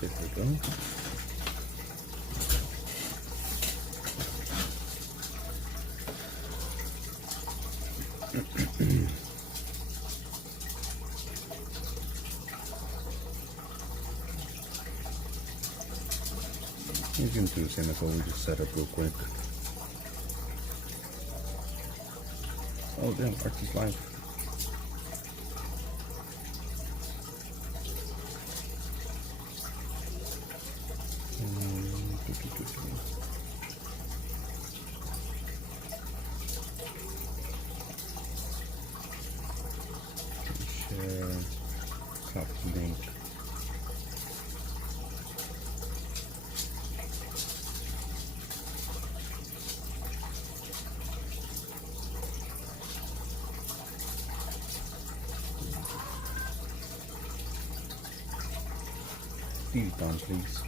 There we go. You can do the same as what we just set up real quick. Oh damn, Archie's live. Share, copy link. Leave it down, please.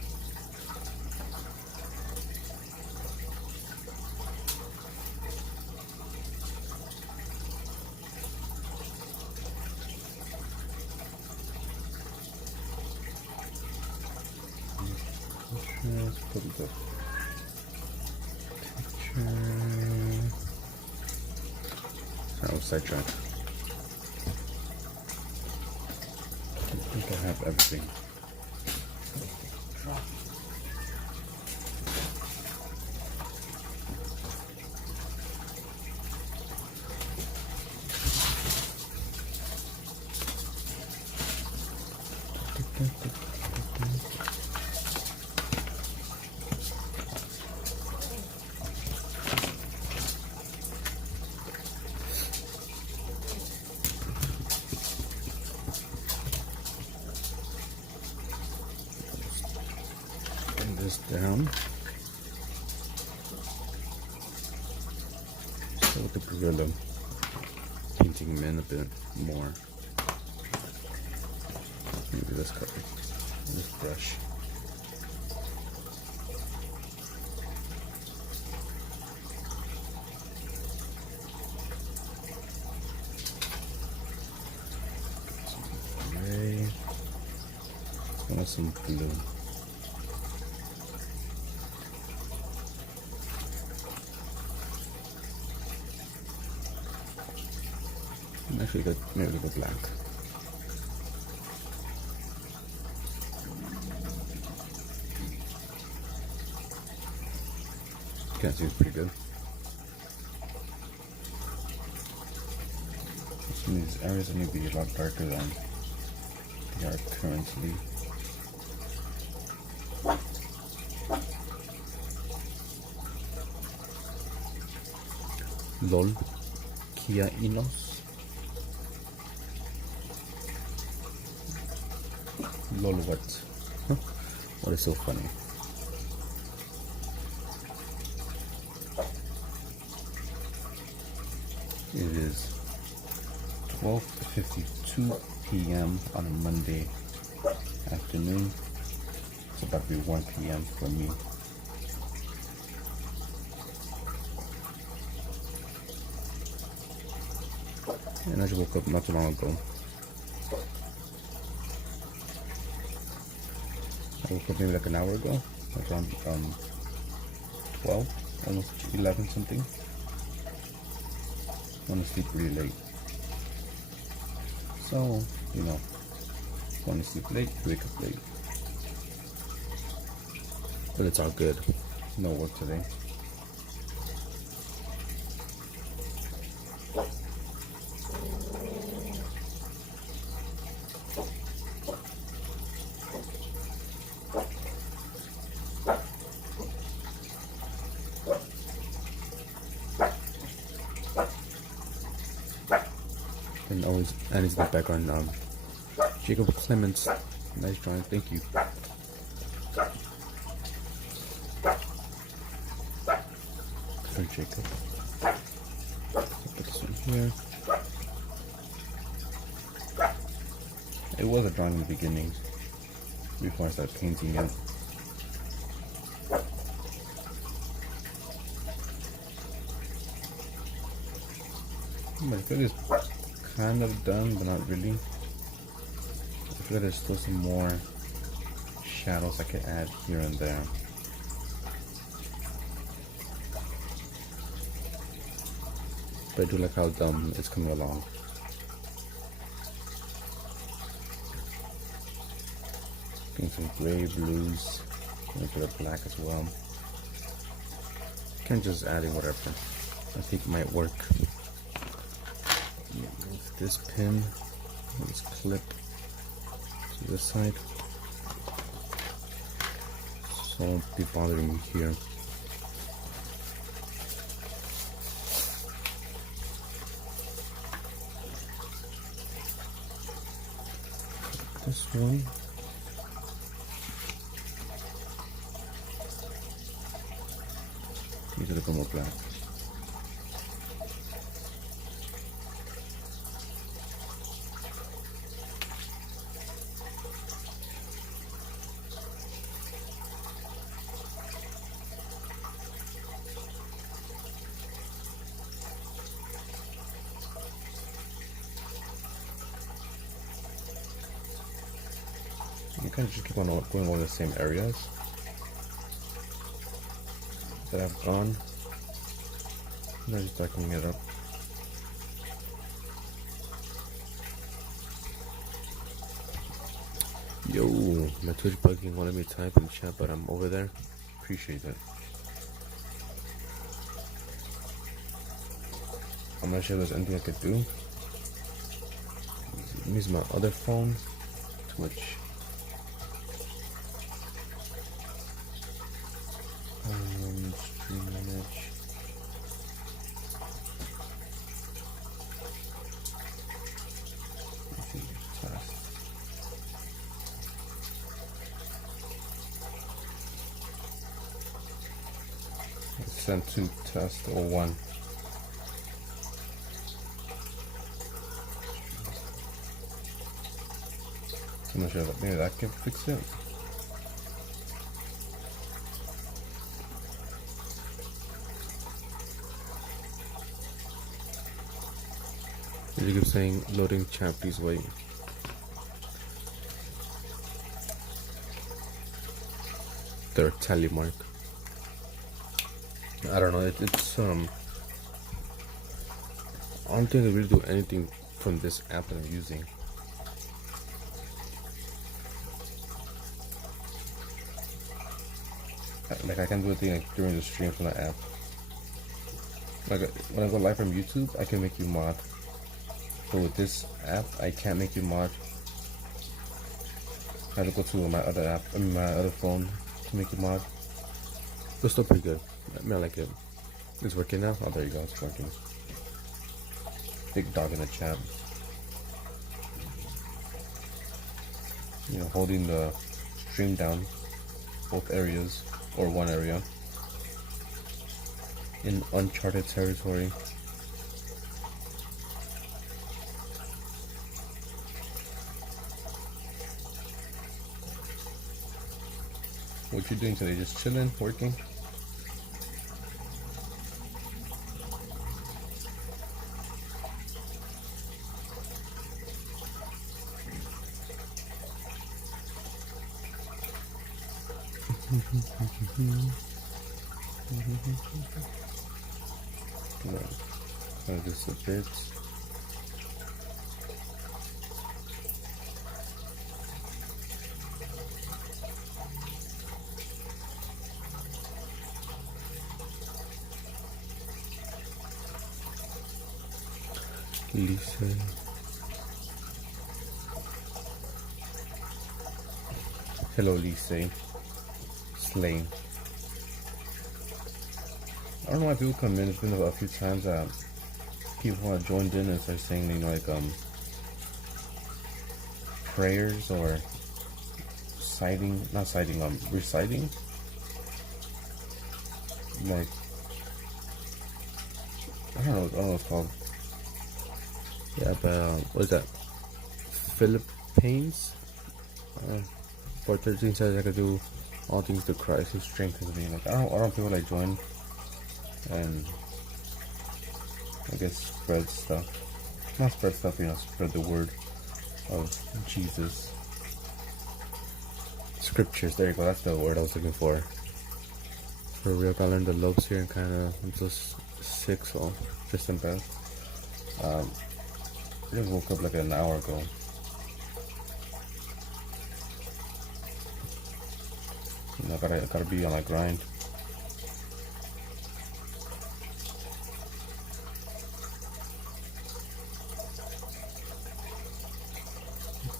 Put it up. Picture. I was sidetracked. I think I have everything. Bring this down. So with the gorilla, painting him in a bit more. Maybe this color, this brush. Some gray. And some blue. And actually, maybe the black. That seems pretty good. Some of these areas need to be a lot darker than they are currently. LOL. Kia Inos. LOL what? What is so funny? It is 12:52 p.m. on a Monday afternoon. It's about to be 1 p.m. for me. And I just woke up not too long ago. I woke up maybe like an hour ago, like around 12, almost 11 something. I want to sleep really late. So, you know, want to sleep late, wake up late. But it's all good. No work today. And always Annie's in the background. Jacob Clements, nice drawing, thank you. For Jacob. Put this one here. It was a drawing in the beginning, before I started painting it. My foot is kind of done, but not really. I feel like there's still some more shadows I can add here and there. But I do like how it's coming along. Getting some gray, blues, and a bit of black as well. Kind of just adding whatever I think might work. Move this pin, this clip to this side, so it won't be bothering me here. This one. Use a little more black. You can just keep on going over the same areas that I've gone. Now just darkening it up. Yo, my Twitch bugging wanted me to type in chat, but I'm over there. Appreciate it. I'm not sure if there's anything I could do. Use my other phone, Twitch. Stream image. Test. Send to test 01. I'm not sure that maybe that can fix it. You keep saying loading chat, please wait. Their tally mark. I don't know, it's I don't think I really do anything from this app that I'm using. Like I can do a thing like during the stream from the app. Like when I go live from YouTube, I can make you mod. But with this app, I can't make you mod. I have to go to my other app, my other phone to make you mod. But still pretty good. I mean, I like it. It's working now? Oh, there you go, it's working. Big dog in the chat. You know, holding the stream down, both areas, or one area. In uncharted territory. What you doing today? Just chilling, working? Just a bit. Lisa. Hello, Lisa. Slay. I don't know why people come in. It's been a few times that people have joined in and start saying, you know, like prayers or reciting. Like I don't know what it's called. Yeah, but what is that? Philippines. 4:13 says I could do all things through Christ who strengthens me. Like I don't feel like join and I guess spread stuff. Not spread stuff, you know, spread the word of Jesus. Scriptures, there you go, that's the word I was looking for. For real, I learned the lobes here and kind of, I'm just sick, so just in bed. I just woke up like an hour ago. I gotta be on my grind.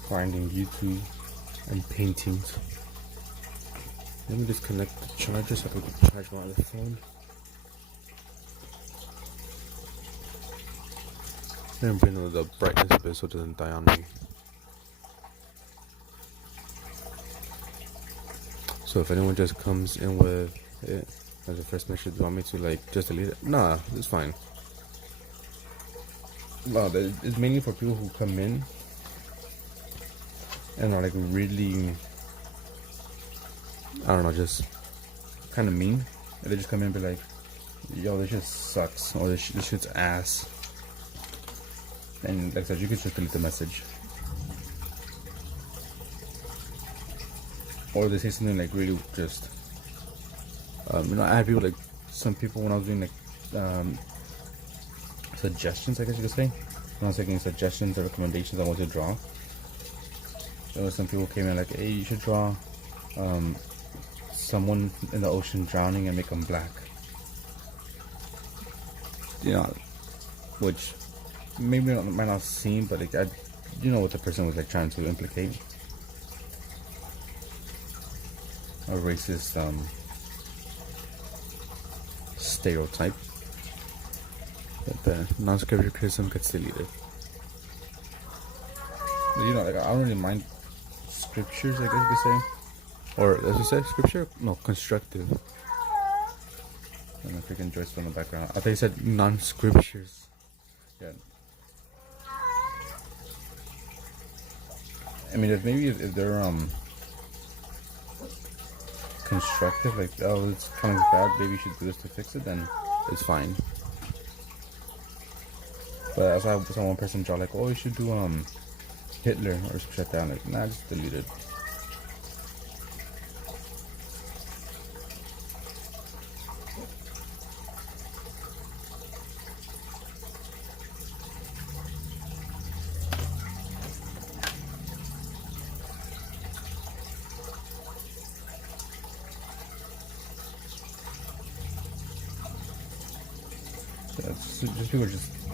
Grinding YouTube and paintings. Let me disconnect the charger so I can charge my other phone. And bring the brightness a bit so it doesn't die on me. So if anyone just comes in with it as a first message, do you want me to like just delete it? Nah, it's fine. No, it's mainly for people who come in and are like really, I don't know, just kind of mean. And they just come in and be like, yo, this shit sucks, or this shit's ass. And like I said, you can just delete the message. Or they say something like really just, I had people like, some people when I was doing like, suggestions, I guess you could say. When I was taking suggestions or recommendations I want to draw. There was some people came in like, hey, you should draw, someone in the ocean drowning and make them black. Which maybe might not seem, but like, what the person was like trying to implicate. A racist stereotype. But the non-scripture criticism gets deleted. Like I don't really mind scriptures, I guess you could say. Or as you say, scripture? No, constructive. I don't know if you can Joyce from the background. I thought you said non-scriptures. Yeah. I mean, if they're constructive, like, oh, it's kind of bad, maybe you should do this to fix it, then it's fine. But as I saw one person draw like, oh, you should do Hitler or something like that, I'm like, nah, just delete it.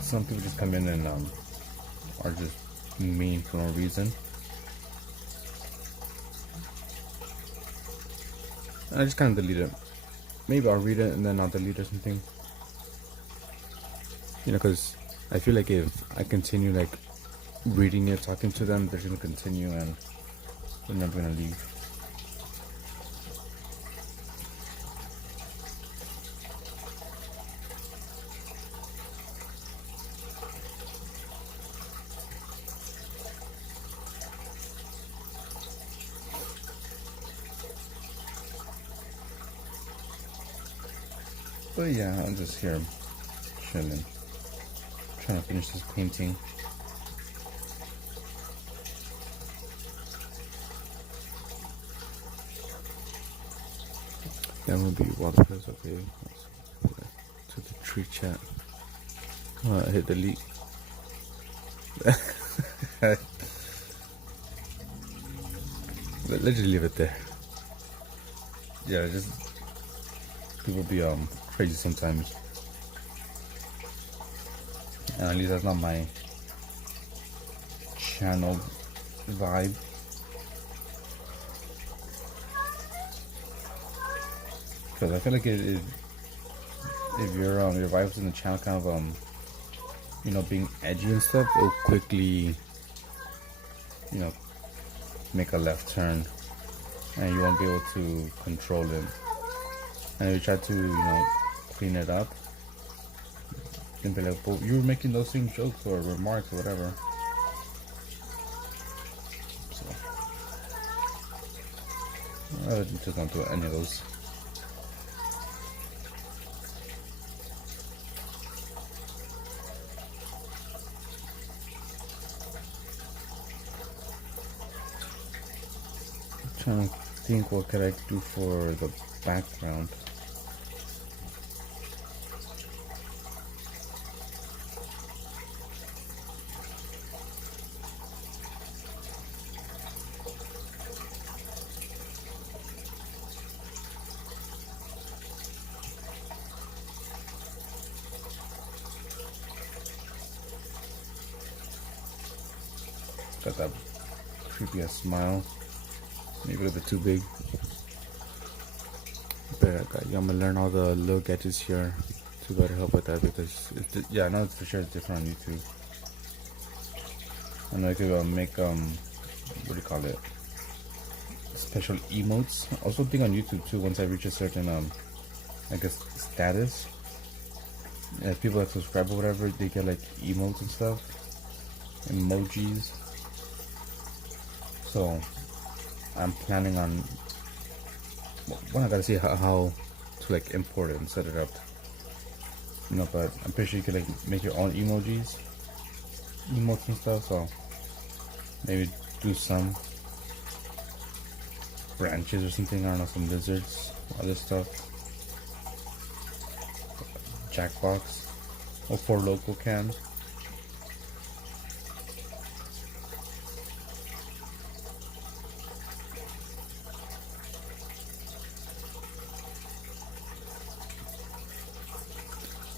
Some people just come in and are just mean for no reason. And I just kind of delete it. Maybe I'll read it and then I'll delete it or something. Because I feel like if I continue like reading it, talking to them, they're gonna continue and they're never gonna leave. But yeah, I'm just here chilling, trying to finish this painting. That would be watercolors, okay. To the tree chat. Hit delete. Let's just leave it there. Yeah, just people be crazy sometimes. And at least that's not my channel vibe. Because I feel like if your vibes in the channel kind of being edgy and stuff, it'll quickly make a left turn and you won't be able to control it. And if you try to clean it up, you can be like, well, you were making those same jokes or remarks or whatever. So I just don't do any of those. Trying to think what could I do for the background? Got that creepy ass smile. Maybe a little bit too big. But I'm gonna learn all the little gadgets here to better help with that, because yeah, I know it's for sure it's different on YouTube. I know I could make what do you call it? Special emotes. Also think on YouTube too. Once I reach a certain I guess status, people that subscribe or whatever, they get like emotes and stuff, emojis. So I'm planning on, well, I gotta see how to like import it and set it up, but I'm pretty sure you could like make your own emotes and stuff. So maybe do some branches or something, I don't know, some lizards, other stuff, Jackbox, or for local can.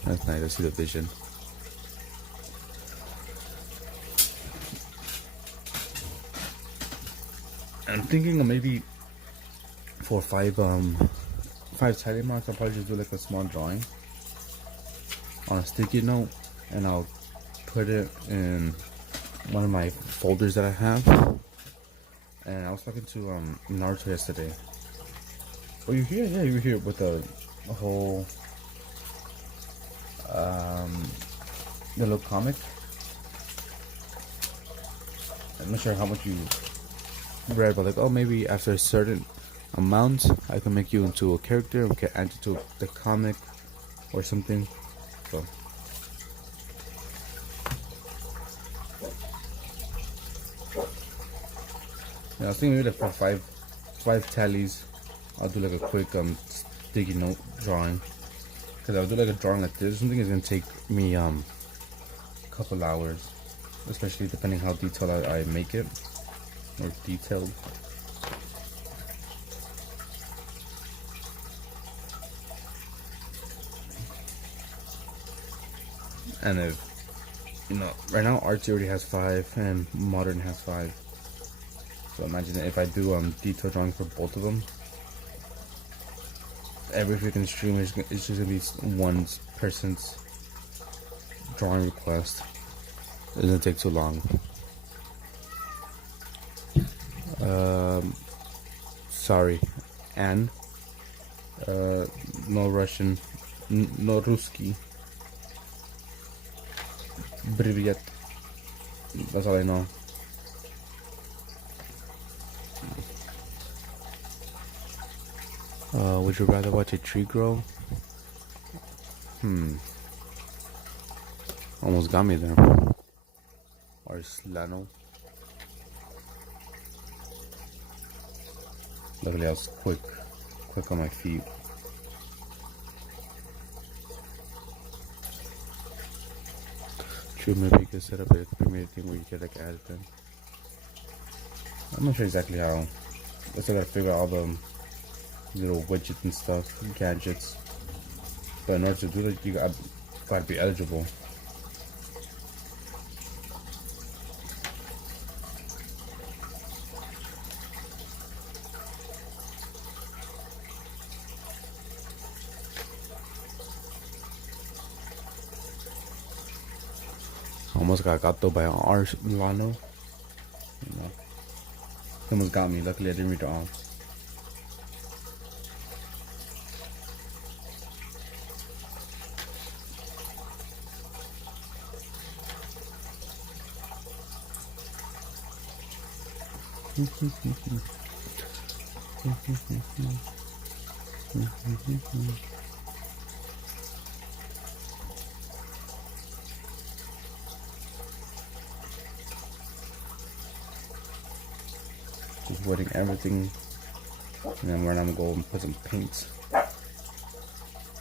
That's nice, I see the vision. I'm thinking of maybe for five title marks, I'll probably just do like a small drawing on a sticky note, and I'll put it in one of my folders that I have. And I was talking to Naruto yesterday. Oh, you here? Yeah, you were here with the whole the little comic. I'm not sure how much you read, but like, oh, maybe after a certain amount I can make you into a character, we can add you to the comic or something. So yeah, I was thinking maybe like for five tallies I'll do like a quick sticky note drawing, because I'll do like a drawing like this. Something is gonna take me a couple hours, especially depending how detailed I make it, or detailed. And if right now Artsy already has 5 and Modern has 5, so imagine if I do detail drawing for both of them, every freaking stream is just gonna be one person's drawing request. It doesn't take too long. Sorry, and no Russian, no Ruski. Привет. That's all I know. Would you rather watch a tree grow? Almost got me there. Or Slano. Luckily I was quick on my feet. True, maybe you could set up a Premiere thing where you could like add it in. I'm not sure exactly how. I still gotta figure out all the little widgets and stuff, gadgets. But in order to do that, you gotta be eligible. Almost got though by Lano. He almost got me. Luckily I didn't read it all. Just wetting everything And then right now I'm gonna go and put some paint.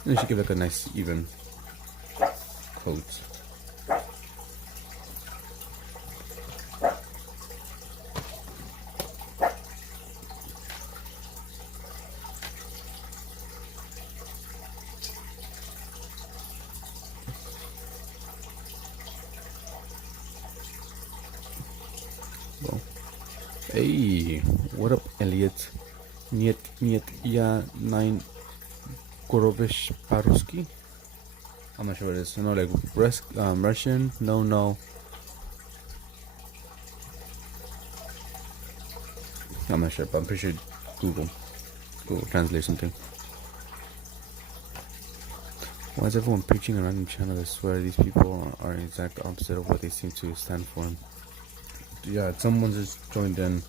And it should give like a nice even coat. Well, hey, what up, Elliot? Niet, ja, 9 Gorovish Paruski. I'm not sure what it is. No, like Russian. No. I'm not sure, but I'm pretty sure Google Translate something. Why is everyone preaching on random channel? I swear these people are the exact opposite of what they seem to stand for. Yeah, someone just joined in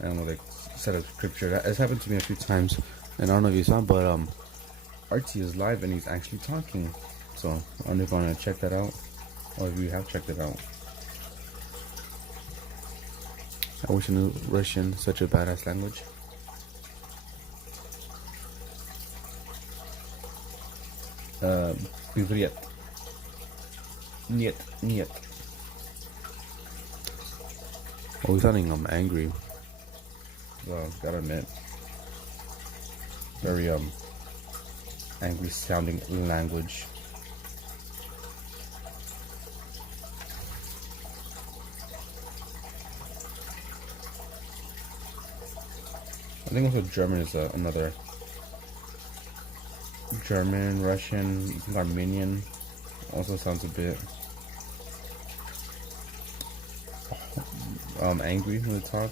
and like said a scripture. It's happened to me a few times, and I don't know if you saw, but RT is live and he's actually talking. So I don't know if you want to check that out, or if you have checked it out. I wish I knew Russian, such a badass language. Привет. Нет. Oh, he's sounding angry. Well, gotta admit, very angry sounding language. I think also German is another. German, Russian, I think Armenian also sounds a bit angry when they talk.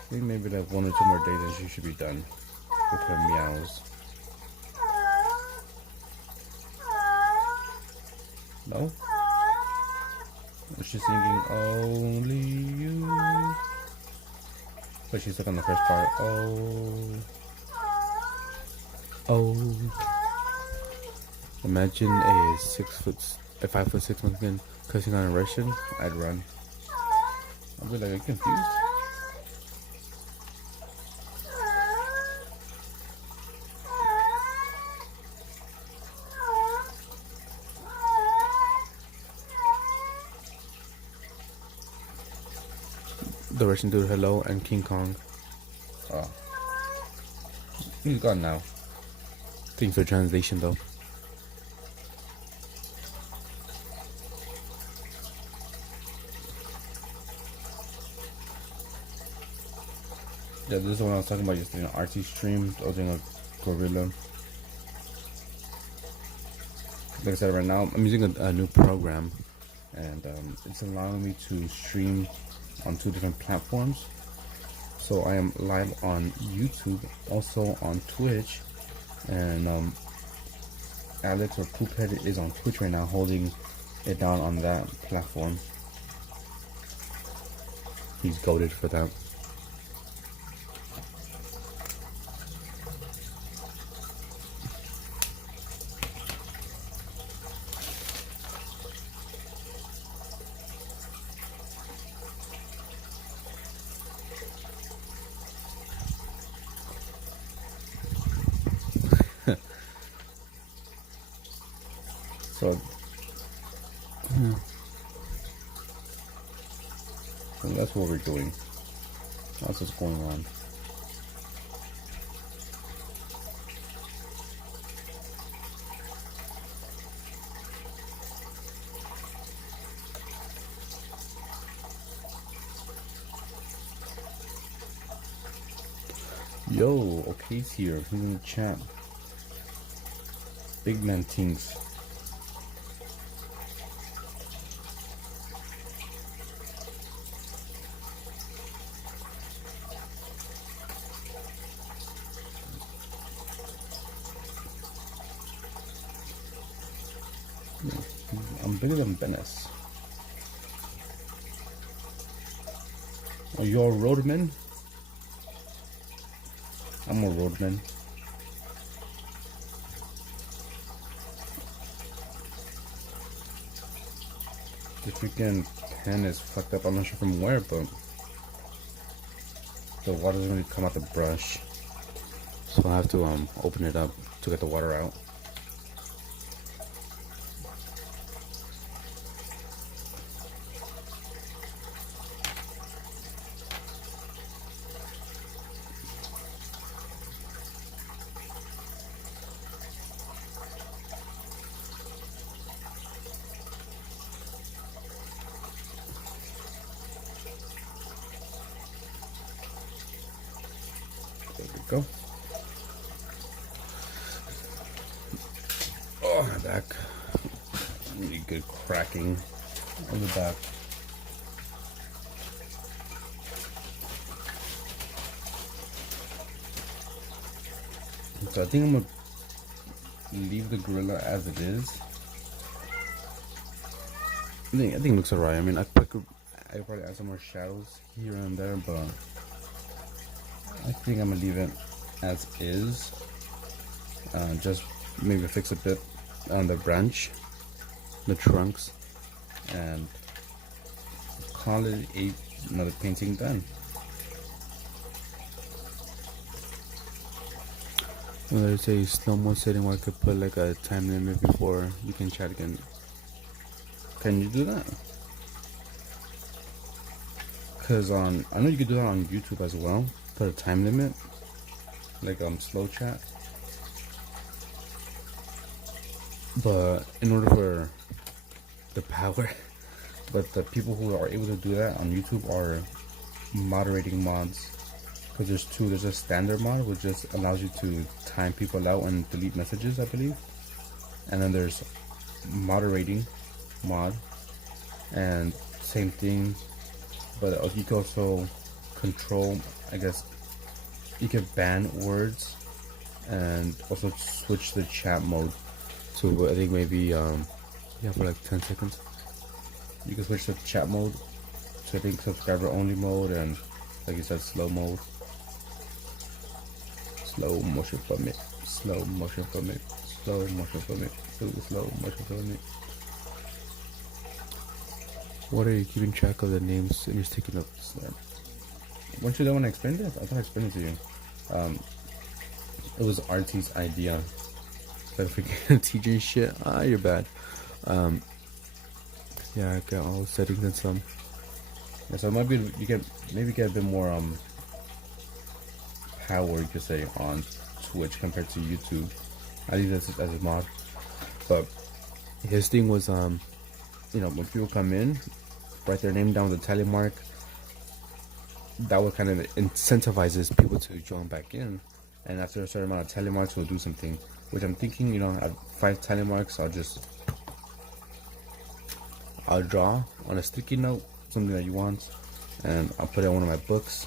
I think maybe like 1 or 2 more days and she should be done with her meows. No? She's singing only you, but she's stuck on the first part. Oh. Imagine a 5'6" Mexican cussing on a Russian. I'd run. I'd be like, I'm confused. The Russian dude, hello, and King Kong. Oh. He's gone now. Thanks for translation, though. Yeah, this is the one I was talking about yesterday. RT stream. I was doing a Gorilla. Like I said, right now I'm using a new program, and it's allowing me to stream on 2 different platforms. So I am live on YouTube, also on Twitch, and Alex or Poophead is on Twitch right now, holding it down on that platform. He's goated for that. So that's what we're doing. That's what's going on. Yo, okay's here. He's in the chat. Big man things. I'm bigger than Venice. Are you a roadman? I'm a roadman. The freaking pen is fucked up. I'm not sure from where, but the water doesn't really come out the brush. So I have to open it up to get the water out. There we go. Oh, my back. Really good cracking on the back. So I think I'm gonna leave the Gorilla as it is. I think it looks alright. I mean, I probably add some more shadows here and there, but I think I'm gonna leave it as is. Just maybe fix a bit on the branch, the trunks, and call it another painting done. Well, there's a slow-mo setting where I could put like a time limit before you can chat again. Can you do that? Cause I know you could do that on YouTube as well. Put a time limit, like slow chat. But in order for the power, but the people who are able to do that on YouTube are moderating mods. Because there's two. There's a standard mod, which just allows you to time people out and delete messages, I believe. And then there's moderating mod, and same thing. But you can also control, I guess, you can ban words and also switch the chat mode. So I think maybe, yeah, for like 10 seconds. You can switch the chat mode to I think subscriber only mode and, like you said, slow mode. Slow motion for me. Slow motion for me. Slow motion for me. Slow motion for me. What are you keeping track of the names and you're sticking up? Weren't you there when I explained it? I thought I explained it to you. It was RT's idea. Like freaking TJ shit. You're bad. Yeah, I got all the settings and some. Yeah, so it might be maybe get a bit more power, you could say, on Twitch compared to YouTube. I leave this as a mod. But his thing was you know, when people come in, write their name down with a tally mark. That would kind of incentivizes people to join back in, and after a certain amount of tally marks, we'll do something. Which I'm thinking, you know, at 5 tally marks, I'll draw on a sticky note something that you want, and I'll put it in one of my books.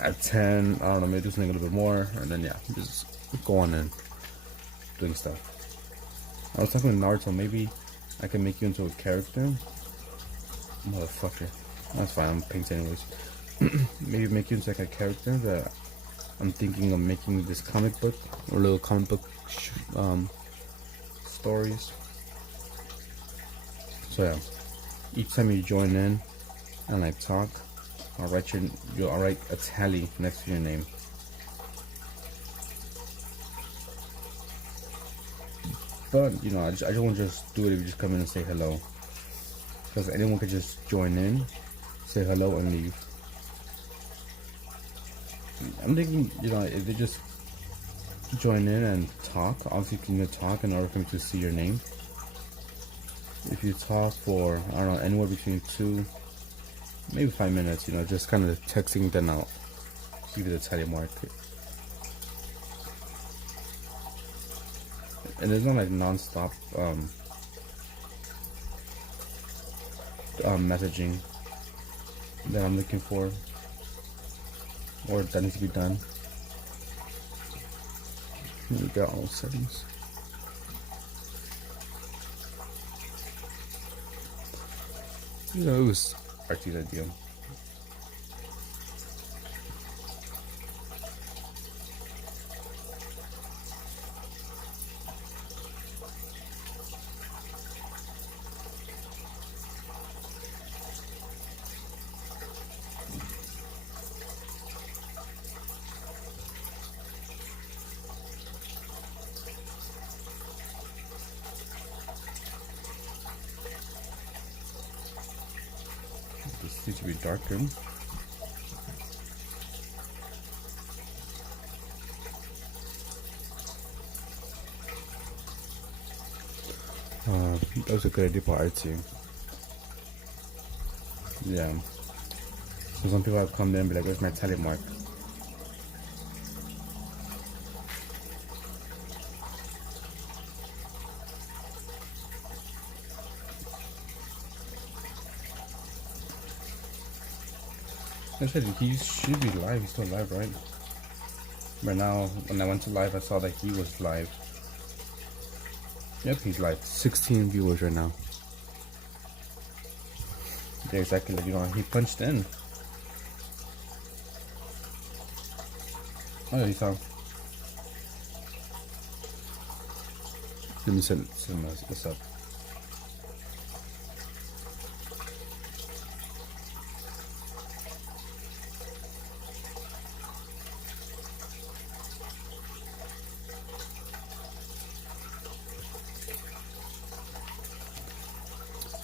At 10, I don't know, maybe do something a little bit more, and then yeah, just go on and doing stuff. I was talking to Naruto, maybe I can make you into a character. Motherfucker. That's fine, I'm painting anyways. Maybe make you into like a character that I'm thinking of making this comic book, or little comic book stories. So yeah, each time you join in and like talk, I'll write a tally next to your name. But you know, I just won't just do it if you just come in and say hello, because anyone could just join in, say hello, and leave. I'm thinking, you know, if they just join in and talk, obviously you can talk in order for me to see your name. If you talk for, I don't know, anywhere between 2, maybe 5 minutes, you know, just kind of texting, then I'll give you the tally mark. And there's no like non-stop messaging that I'm looking for, or that needs to be done. We got all settings. You know, it was RT's idea. Needs to be darker. That was a good idea for artsy. Yeah. So some people have come in and be like, where's my tally mark? I said he should be live. He's still live, right? But now, when I went to live, I saw that he was live. Yep, he's live. 16 viewers right now. Yeah, exactly. Like, you know, he punched in. Oh, yeah, he saw. Let me send what's up.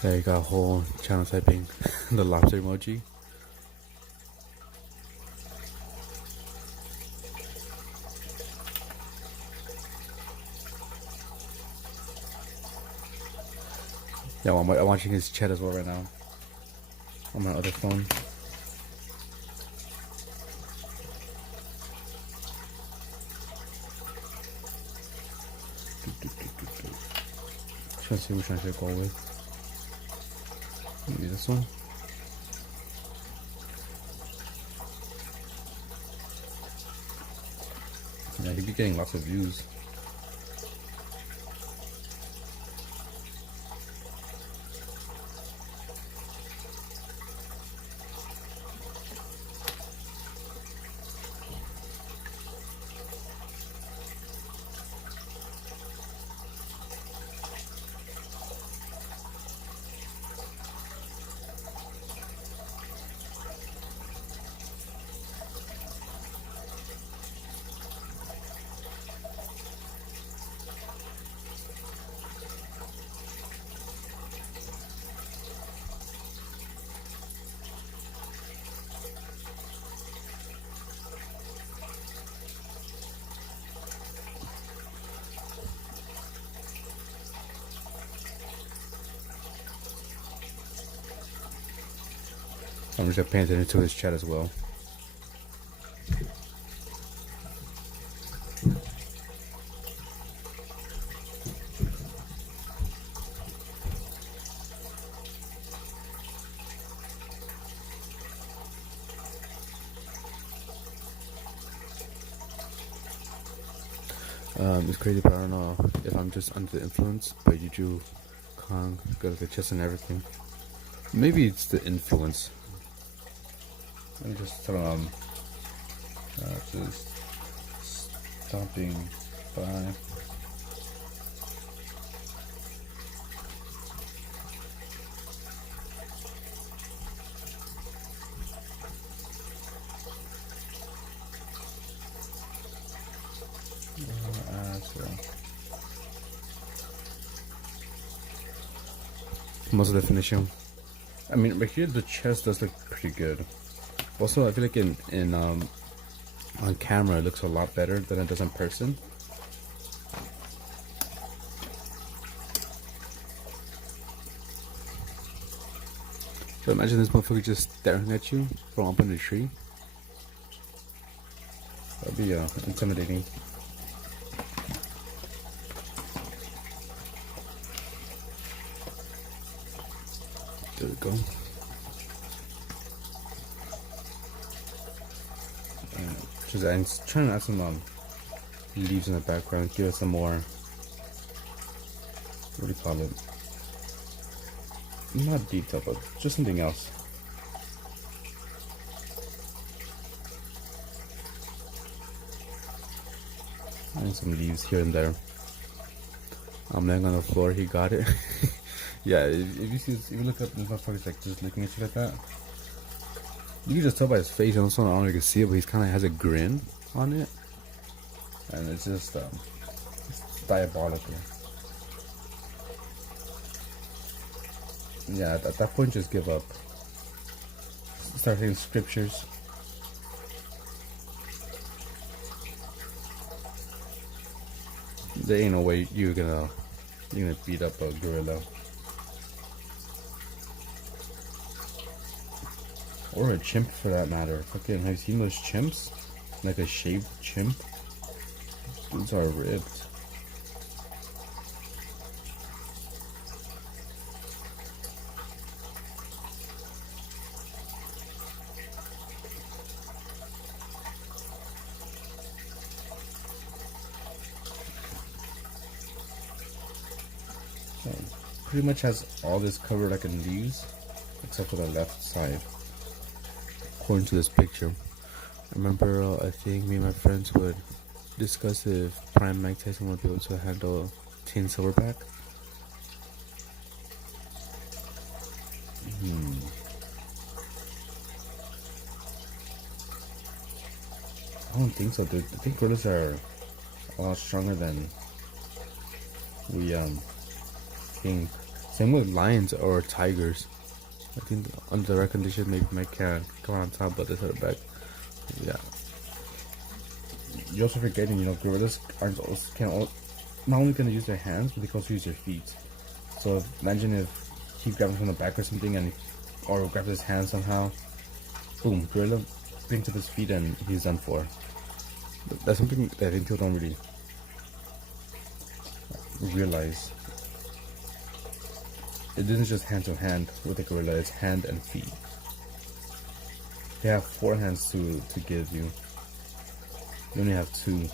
There you got a whole channel typing the lobster emoji. Yeah, I'm watching his chat as well right now on my other phone. Trying to see which one I should go with. Maybe this one. Yeah, he'd be getting lots of views. I'm just paying attention to his chat as well. It's crazy, but I don't know if I'm just under the influence by Juju Kong, got like a chest and everything. Maybe it's the influence. I'm just just stopping by. Most of the finishing. I mean, but here the chest does look pretty good. Also, I feel like on camera it looks a lot better than it does in person. So imagine this motherfucker just staring at you from up in the tree. That'd be intimidating. There we go. I'm trying to add some leaves in the background, give it some more, what do you call it? Not detail, but just something else. And some leaves here and there. I'm laying on the floor, he got it. Yeah, if you look up and motherfucker's like just looking at you like that, you can just tell by his face. I don't know if you can see it, but he's kind of has a grin on it, and it's just it's diabolical. Yeah, at that point, just give up. start saying scriptures. There ain't no way you're gonna beat up a gorilla. Or a chimp for that matter. Fucking, have you seen those chimps? Like a shaved chimp? Those are ripped. So, pretty much has all this covered like in leaves, except for the left side. According to this picture. I remember, I think me and my friends would discuss if Prime Mike Tyson would be able to handle Tin Silverback. I don't think so, dude. I think gorillas are a lot stronger than we think. Same with lions or tigers. I think under the right condition, maybe Mike can come on top, but this other back. Yeah. You're also forgetting, gorillas not only gonna use their hands, but they can also use their feet. So imagine if he grabs him from the back or something, or grabs his hand somehow. Boom, gorilla brings up his feet and he's done for. That's something that I think people don't really realize. It isn't just hand to hand with a gorilla, it's hand and feet. They have 4 hands to give you. You only have 2.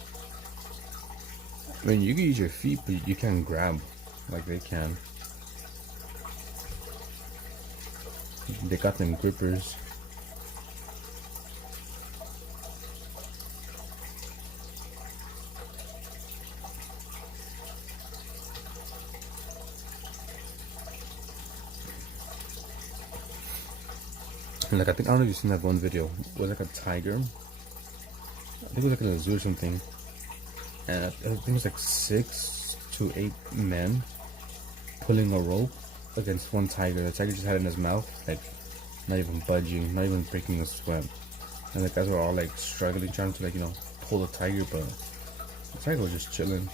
I mean, you can use your feet, but you can't grab like they can. They got them grippers. And like, I don't know if you've seen that one video. It was like a tiger. I think it was like in a zoo or something. And I think it was like 6 to 8 men pulling a rope against one tiger. The tiger just had it in his mouth, like not even budging, not even breaking a sweat. And the guys were all like struggling, trying to like, pull the tiger, but the tiger was just chilling.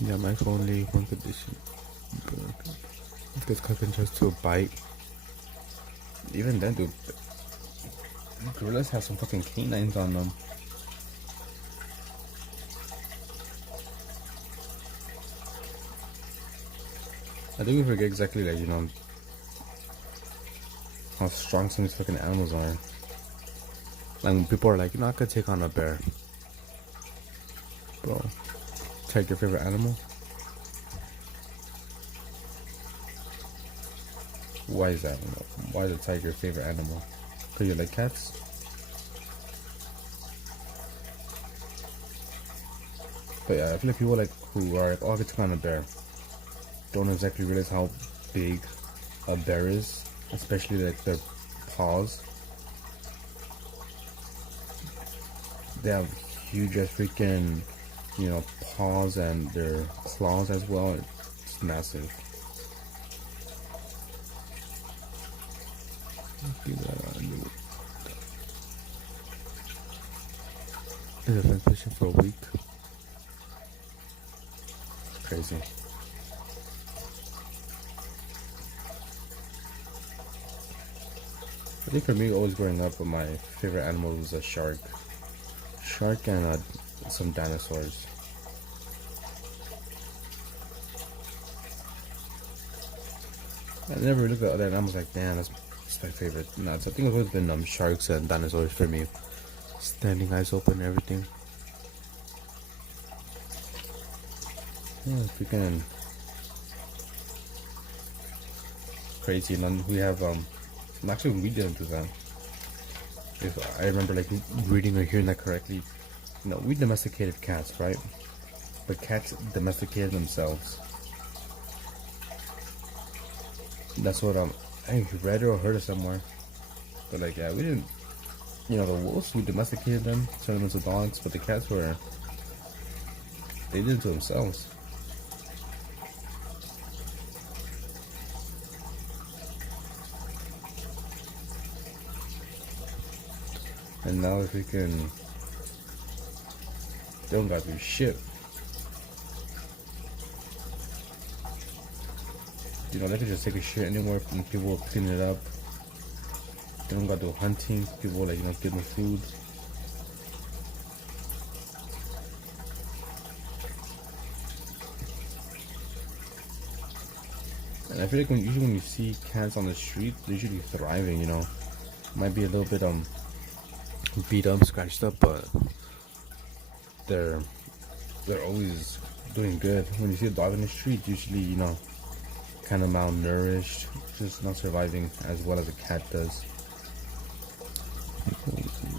Yeah, my only one condition. If this cousin tries to bite, even then, dude, gorillas have some fucking canines on them. I think we forget exactly, like, how strong some of these fucking animals are. Like, when people are like, I could take on a bear. Bro, check your favorite animal. Why is that? Why is a tiger your favorite animal? Because you like cats? But yeah, I feel like people who are like, I could take on a bear, don't exactly realize how big a bear is, especially like their paws. They have huge as freaking, paws, and their claws as well. It's massive. I've been fishing for a week. It's crazy. I think for me, always growing up, my favorite animal was a shark. Shark and some dinosaurs. I never looked at other animals like, damn, that's my favorite. No, I think it's always been sharks and dinosaurs for me. Standing eyes open and everything. Yeah, freaking crazy. And then we have actually we didn't do that. If I remember reading or hearing that correctly, we domesticated cats, right? But cats domesticated themselves. That's what I read or heard it somewhere. But yeah, we didn't. The wolves, we domesticated them, turned them into dogs, but the cats they did it to themselves. And now if we can, they don't gotta do shit. You know, they can just take a shit anywhere and people will clean it up. They don't gotta do hunting. People like, you know, give them food. And I feel like usually when you see cats on the street, they're usually thriving, you know. Might be a little bit beat up, scratched up, but they're always doing good. When you see a dog in the street, usually, you know, kind of malnourished, just not surviving as well as a cat does.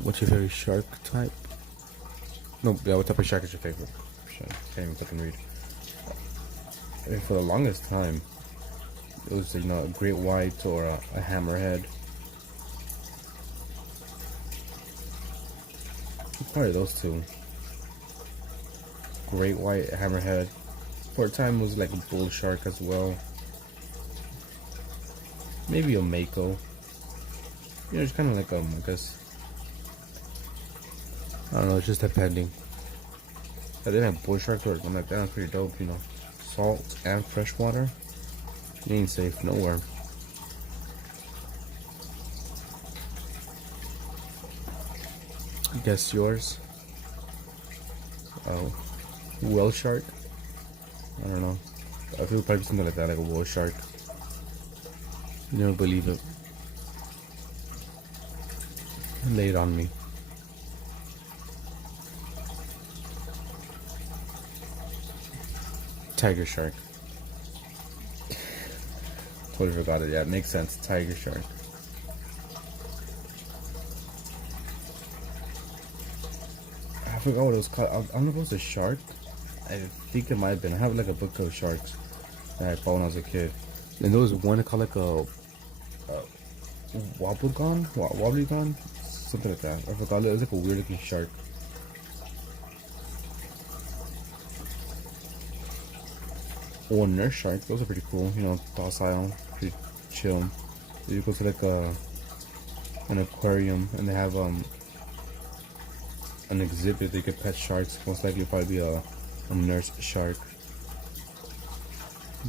What's your favorite shark type? No, yeah, what type of shark is your favorite? Can't even fucking read. I mean, for the longest time, it was, you know, a great white or a hammerhead. Probably those two. Great white, hammerhead. For a time, it was like a bull shark as well. Maybe a mako. You know, it's kind of like I guess. I don't know. It's just depending. I didn't have bull shark or something like that. That's pretty dope. You know, salt and freshwater. You ain't safe nowhere. Guess yours. Oh, whale shark. I don't know. I feel probably something like that, like a whale shark. You never believe it. Lay it on me. Tiger shark. Totally forgot it. Yeah, it makes sense. Tiger shark. I forgot what it was called. I don't know if it was a shark. I think it might have been. I have like a book of sharks that I bought when I was a kid. And there was one called like a wobblygon, something like that. I forgot. It was like a weird looking shark. Or nurse shark. Those are pretty cool. You know, docile, pretty chill. You go to like an aquarium and they have an exhibit. They could pet sharks. Most likely probably be a nurse shark.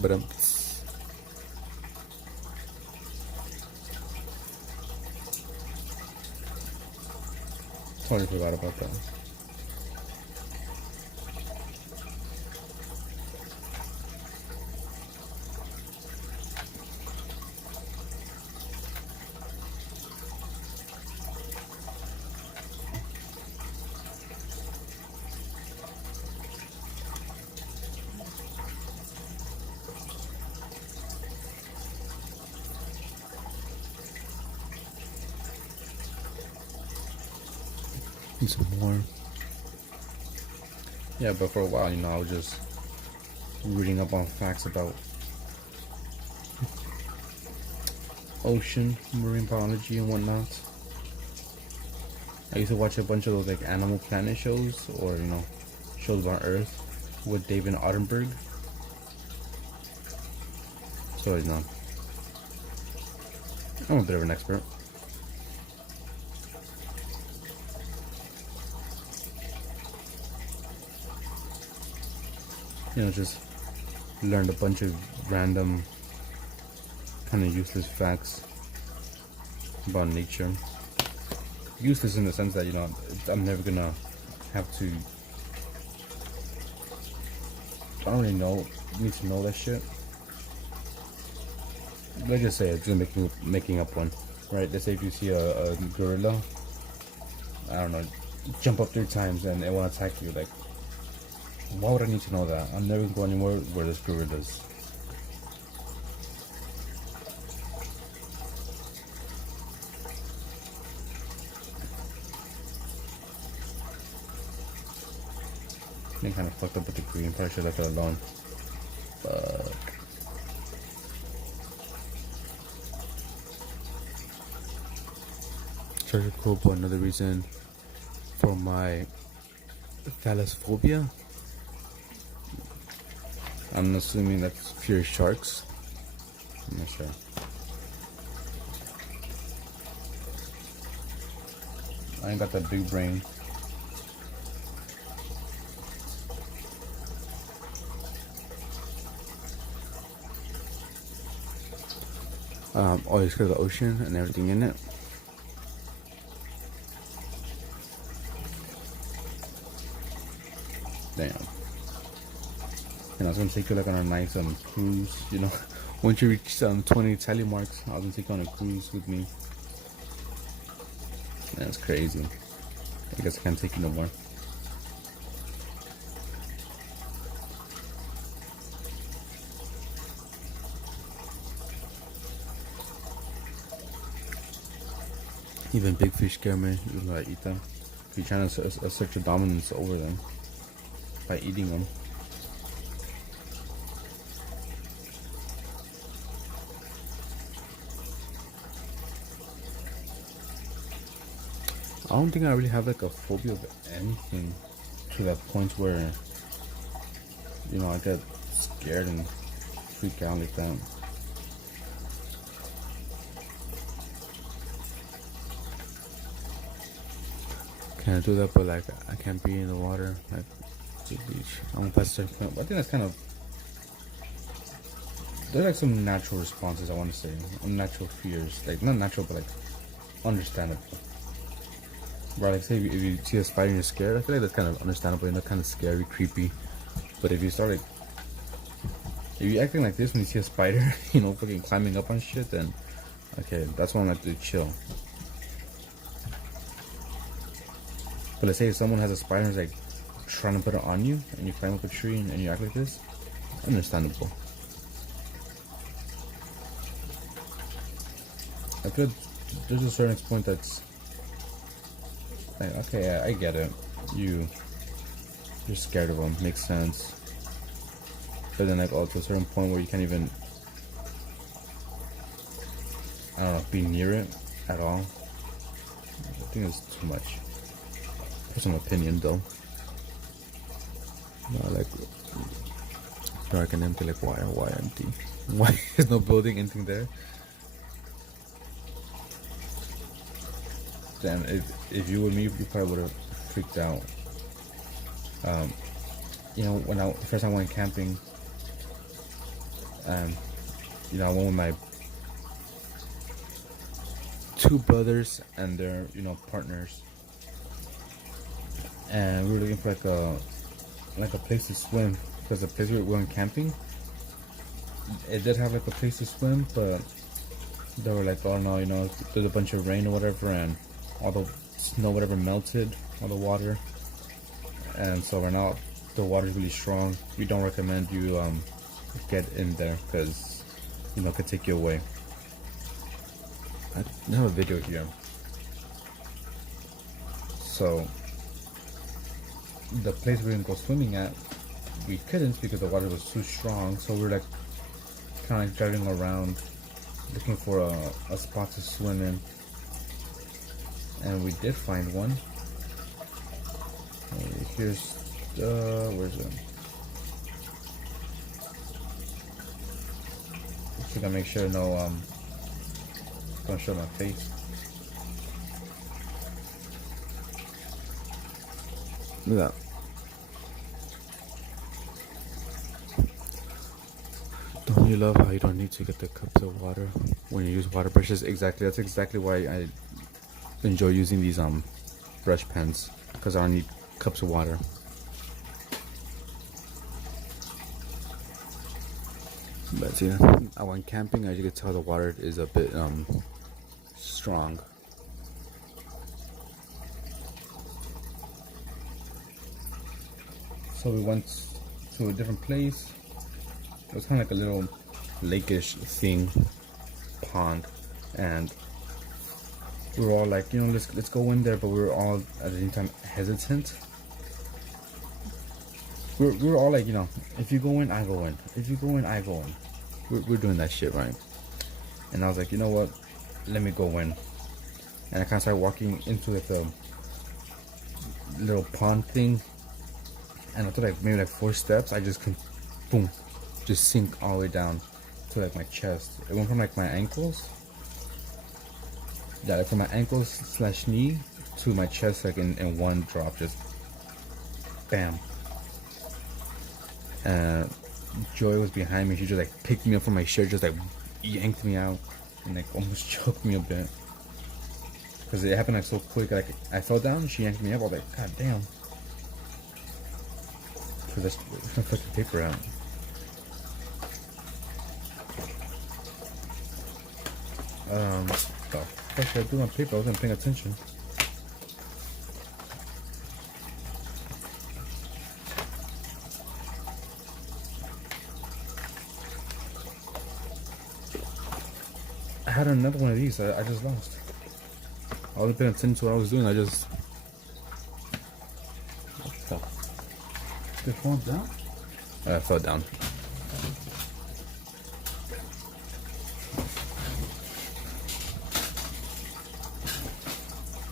But totally forgot about that. And some more. Yeah, but for a while, you know, I was just reading up on facts about ocean, marine biology, and whatnot. I used to watch a bunch of those like Animal Planet shows, or you know, shows on Earth with David Attenborough. So you know, I'm a bit of an expert. You know, just learned a bunch of random, kind of useless facts about nature. Useless in the sense that, you know, I'm never gonna have to. I don't really need to know that shit. Let's just say, I'm just making up one, right? Let's say if you see a gorilla, I don't know, jump up 3 times and it won't attack you, like. Why would I need to know that? I'm never going anywhere where there's gorillas. I'm kind of fucked up with the green. Probably should have left it alone. But treasure cope, another reason for my thalassophobia. I'm assuming that's fear sharks. I'm not sure. I ain't got that big brain. Always because of the ocean and everything in it. Damn. And I was gonna take you like on a nice cruise, you know. Once you reach 20 tally marks, I was gonna take you on a cruise with me. That's crazy. I guess I can't take you no more. Even big fish scare me. You know, I eat them. You're trying to assert your dominance over them by eating them. I don't think I really have like a phobia of anything to that point where, you know, I get scared and freak out like that. Can I do that? But like, I can't be in the water, like the beach. I'm past a certain point. I think that's kind of. There's like some natural responses I want to say, unnatural fears, like not natural, but like understandable. Right, like say if you see a spider and you're scared, I feel like that's kind of understandable, you know, kind of scary, creepy. But if you start like, if you're acting like this when you see a spider, you know, fucking climbing up on shit, then okay, that's when I like to chill. But let's say if someone has a spider and is like trying to put it on you, and you climb up a tree and you act like this, understandable. I feel like there's a certain point that's like, okay, I get it. You're scared of them, makes sense. But then like, to a certain point where you can't even, I don't know, be near it at all. I think it's too much. Personal opinion though. No, like dark and empty, like why empty? Why is no building, anything there? Damn, if you were me, you probably would have freaked out. You know, when the first time I went camping, you know, I went with my two brothers and their, you know, partners, and we were looking for like a place to swim, because the place we went camping, it did have like a place to swim, but they were like, oh no, you know, there's a bunch of rain or whatever, and all the snow whatever melted, all the water, and so right now the water's really strong. We don't recommend you get in there, because you know, it could take you away. I have a video here. So the place we didn't go swimming at, we couldn't because the water was too strong, so we were like kind of like driving around looking for a spot to swim in. And we did find one. Here's where's it? Just gotta make sure no don't show my face. Look at that. Don't you love how you don't need to get the cups of water when you use water brushes? Exactly. That's exactly why I enjoy using these brush pens, because I don't need cups of water. But see, I went camping. As you can tell, the water is a bit strong. So we went to a different place. It was kind of like a little lake-ish thing, pond, and we were all like, you know, let's go in there, but we were all at the same time hesitant. We were all like, you know, if you go in, I go in. If you go in, I go in. We're doing that shit, right? And I was like, you know what? Let me go in. And I kind of started walking into like the little pond thing. And after like maybe like 4 steps, I just boom, just sink all the way down to like my chest. It went from like my ankles, yeah, like from my ankles / knee to my chest like in one drop, just bam. And Joy was behind me. She just like picked me up from my shirt, just like yanked me out, and like almost choked me a bit. Because it happened like so quick. Like I fell down, she yanked me up. I was like, God damn. So that's gonna put the paper out. The fuck should I do on paper? I wasn't paying attention. I had another one of these. I just lost. I wasn't paying attention to what I was doing. I just. What the fuck? Did it fall down? I fell down.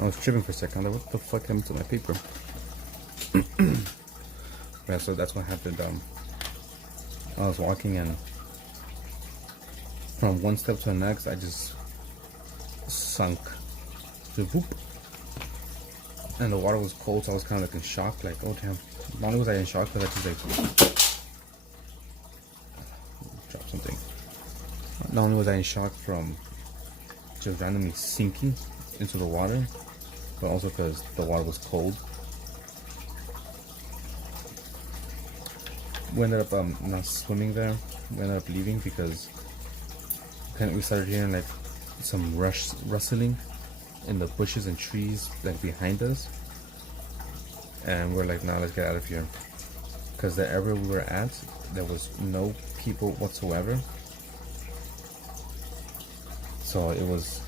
I was tripping for a second. I was like, what the fuck happened to my paper? Yeah, so that's what happened. I was walking and from one step to the next, I just sunk. Just whoop. And the water was cold, so I was kind of like in shock. Like, oh damn. Not only was I in shock, but I just like dropped something. Not only was I in shock from just randomly sinking into the water, but also because the water was cold. We ended up not swimming there. We ended up leaving because we started hearing like some rustling in the bushes and trees like behind us, and we're like, nah, let's get out of here. Because the area we were at, there was no people whatsoever. So it was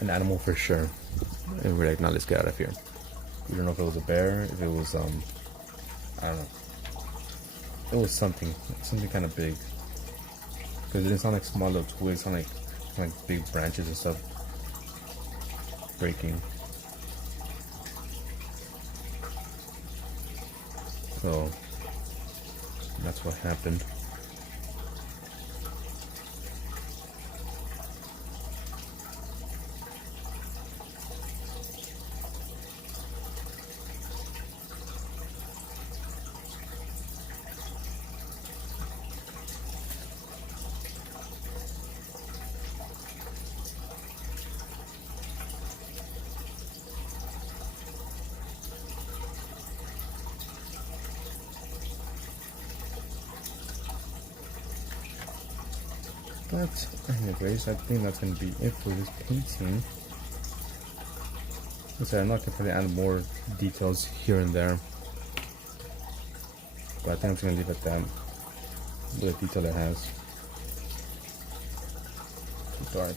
an animal for sure. And we're like, nah, let's get out of here. We don't know if it was a bear, if it was I don't know. It was something kind of big. Because it didn't sound like small little twigs, it sounded like big branches and stuff breaking. So that's what happened. But anyways, I think that's gonna be it for this painting. So I'm not gonna probably add more details here and there, but I think I'm just gonna leave it at that. The detail it has. Too dark.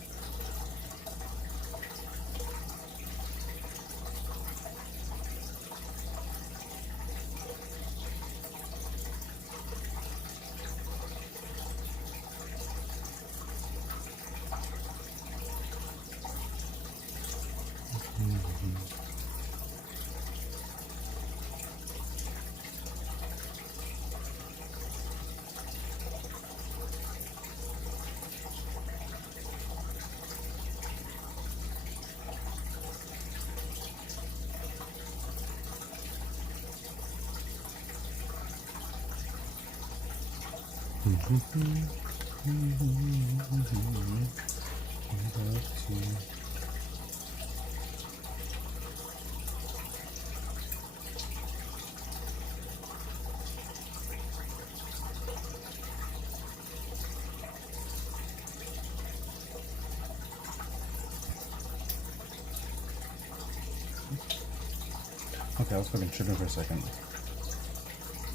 Okay, I was fucking tripping for a second.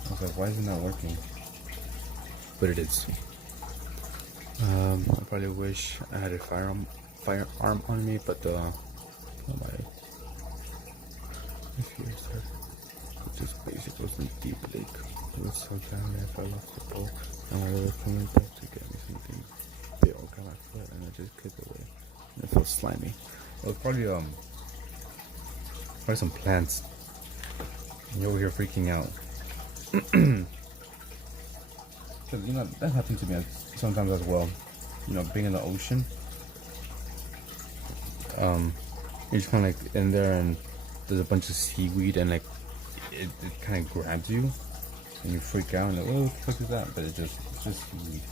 I was like, why is it not working? But it is. I probably wish I had a firearm on me, but my fears there. It just basically was in a deep lake. It was so down there, I fell off the boat, and my little friend went back to get me something. They all got my foot, and I just kicked away. And it felt slimy. It was probably some plants. And you're over here freaking out. Because, you know, that happens to me sometimes as well. You know, being in the ocean. You're just kind of like in there and there's a bunch of seaweed and like it kind of grabs you and you freak out and like, oh, what the fuck is that? But it's just seaweed.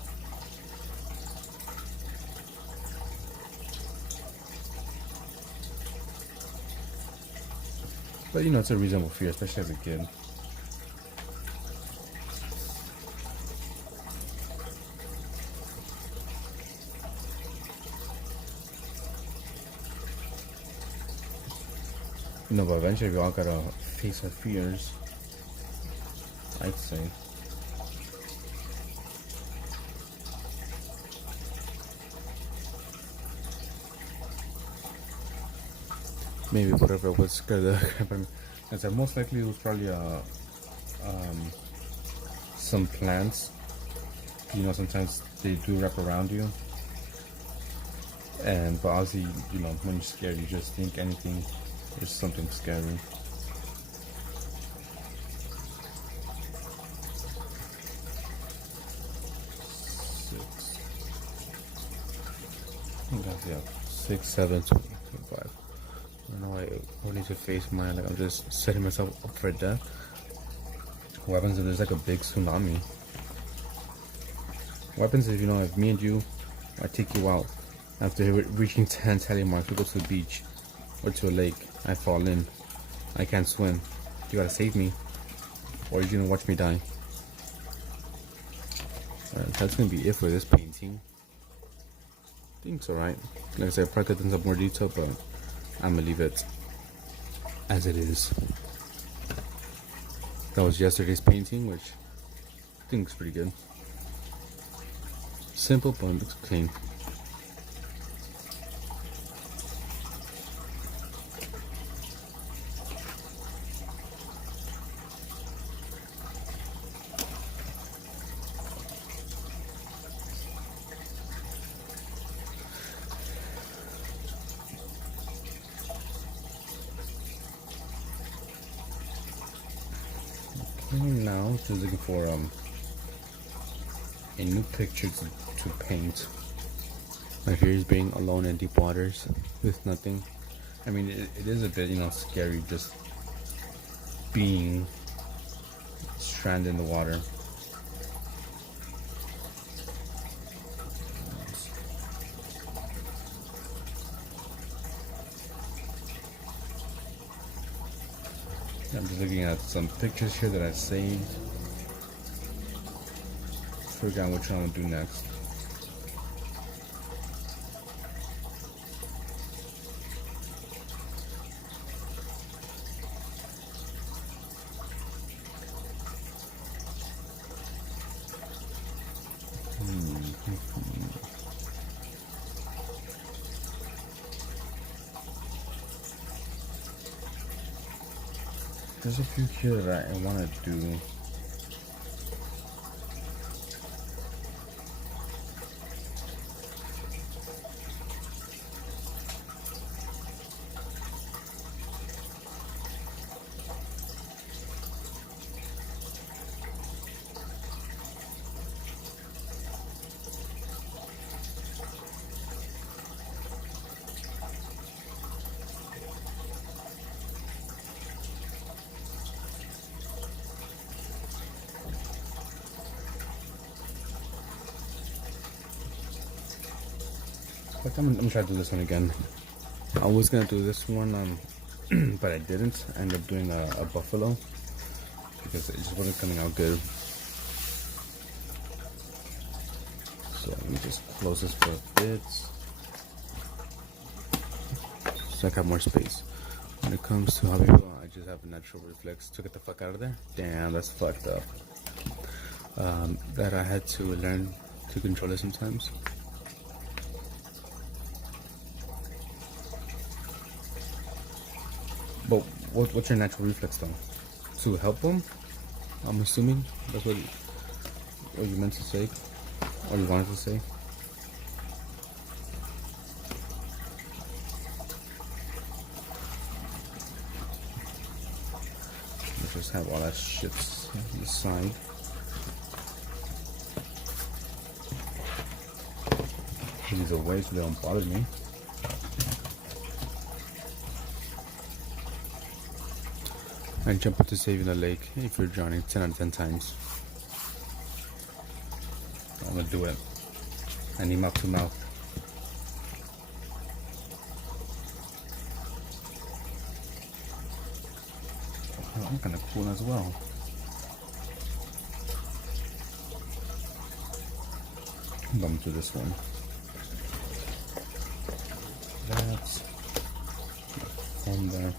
But you know, it's a reasonable fear, especially as a kid. No, but eventually we all gotta face our fears, I'd say. Maybe whatever was scared the crap out of me. I said most likely it was probably some plants. You know, sometimes they do wrap around you. But obviously, you know, when you're scared, you just think anything is something scary. Yeah, 6, 7, 25. I don't know why I need to face mine. Like I'm just setting myself up for death. What happens if there's like a big tsunami? What happens if, you know, if me and you, I take you out after reaching 10 tally marks, we go to the beach or to a lake, I fall in, I can't swim, you gotta save me, or you're gonna watch me die. That's gonna be it for this painting. I think it's alright. Like I said, I probably could have done some more detail, but I'm gonna leave it as it is. That was yesterday's painting, which I think is pretty good. Simple, but it looks clean. Now just looking for a new picture to paint. My fear is being alone in deep waters with nothing. I mean, it is a bit, you know, scary just being stranded in the water. I'm just looking at some pictures here that I saved. Forgot which one I'll do next. There's a few here that I want to do. I'm gonna try to do this one again. I was gonna do this one, but I didn't. I ended up doing a buffalo because it just wasn't coming out good. So let me just close this for a bit, so I got more space. When it comes to hobby, I just have a natural reflex to get the fuck out of there. Damn, that's fucked up. That I had to learn to control it sometimes. But what's your natural reflex though? To help them? I'm assuming that's what you meant to say, or you wanted to say. Let's just have all that shit on the side. These are away so they don't bother me. And jump into saving the lake if you're drowning 10 out of 10 times. I'm gonna do it. I need mouth to mouth. Oh, I'm kind of cool as well. Bump to this one. That's from there.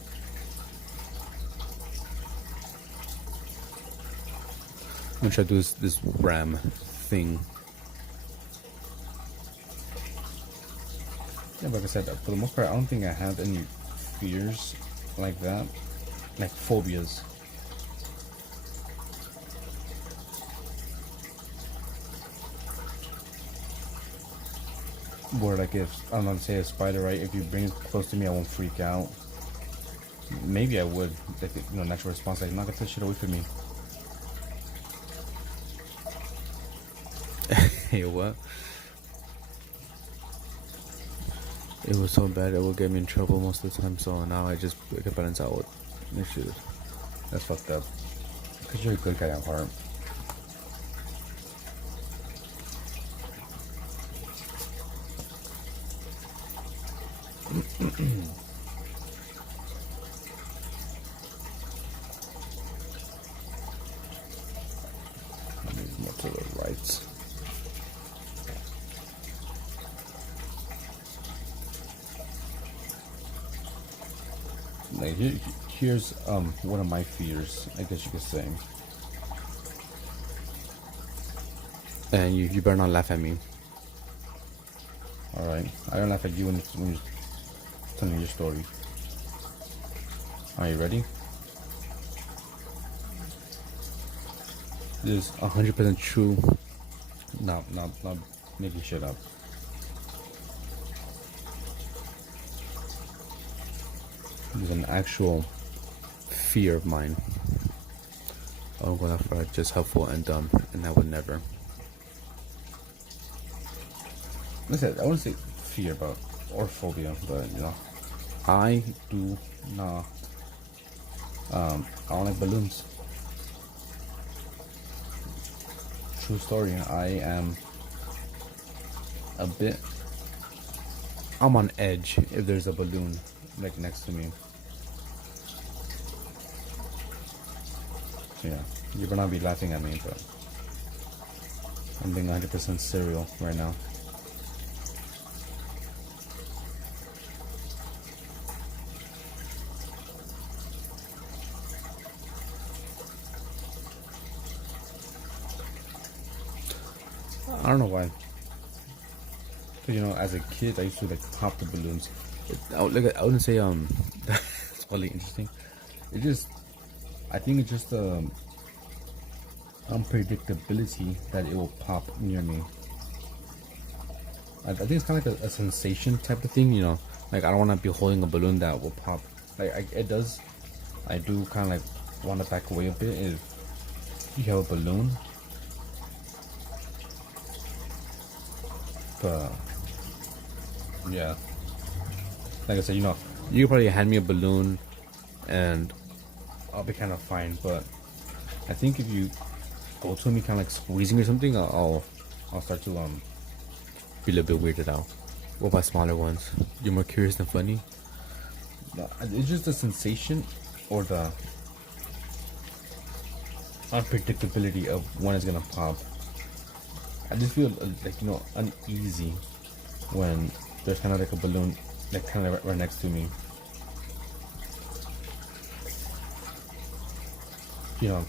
I'm gonna try to do this ram thing. Yeah, like I said, for the most part, I don't think I have any fears like that, like phobias. Where like if, I don't know, say a spider, right? If you bring it close to me, I won't freak out. Maybe I would, like, you know, natural response, like, knock that shit away from me. Hey, what? It was so bad it would get me in trouble most of the time, so now I just can balance out with this shit. That's fucked up. Because you're a good guy at heart. More to the right. Like here's one of my fears, I guess you could say. And you better not laugh at me. All right, I don't laugh at you when you're telling your story. Are you ready? This is 100% true. Not making shit up. This is an actual fear of mine. I don't go that far, just helpful and dumb, and I would never. Listen, I wouldn't say fear about or phobia, but you know, I do not. I don't like balloons. True story. I am a bit. I'm on edge if there's a balloon like next to me. So yeah, you better not be laughing at me, but I'm being 100% serial right now. I don't know why. But you know, as a kid, I used to like pop the balloons. I wouldn't say it's really interesting. It just, I think it's just the unpredictability that it will pop near me. I think it's kind of like a sensation type of thing, you know. Like I don't want to be holding a balloon that will pop. Like I do kind of like want to back away a bit if you have a balloon. But yeah, like I said, you know, you could probably hand me a balloon and I'll be kind of fine. But I think if you go to me kind of like squeezing or something, I'll start to be a little bit weirded out. What about smaller ones? You're more curious than funny? No, it's just the sensation or the unpredictability of when it's gonna pop. I just feel like, you know, uneasy when there's kind of like a balloon like kind of right next to me. You know,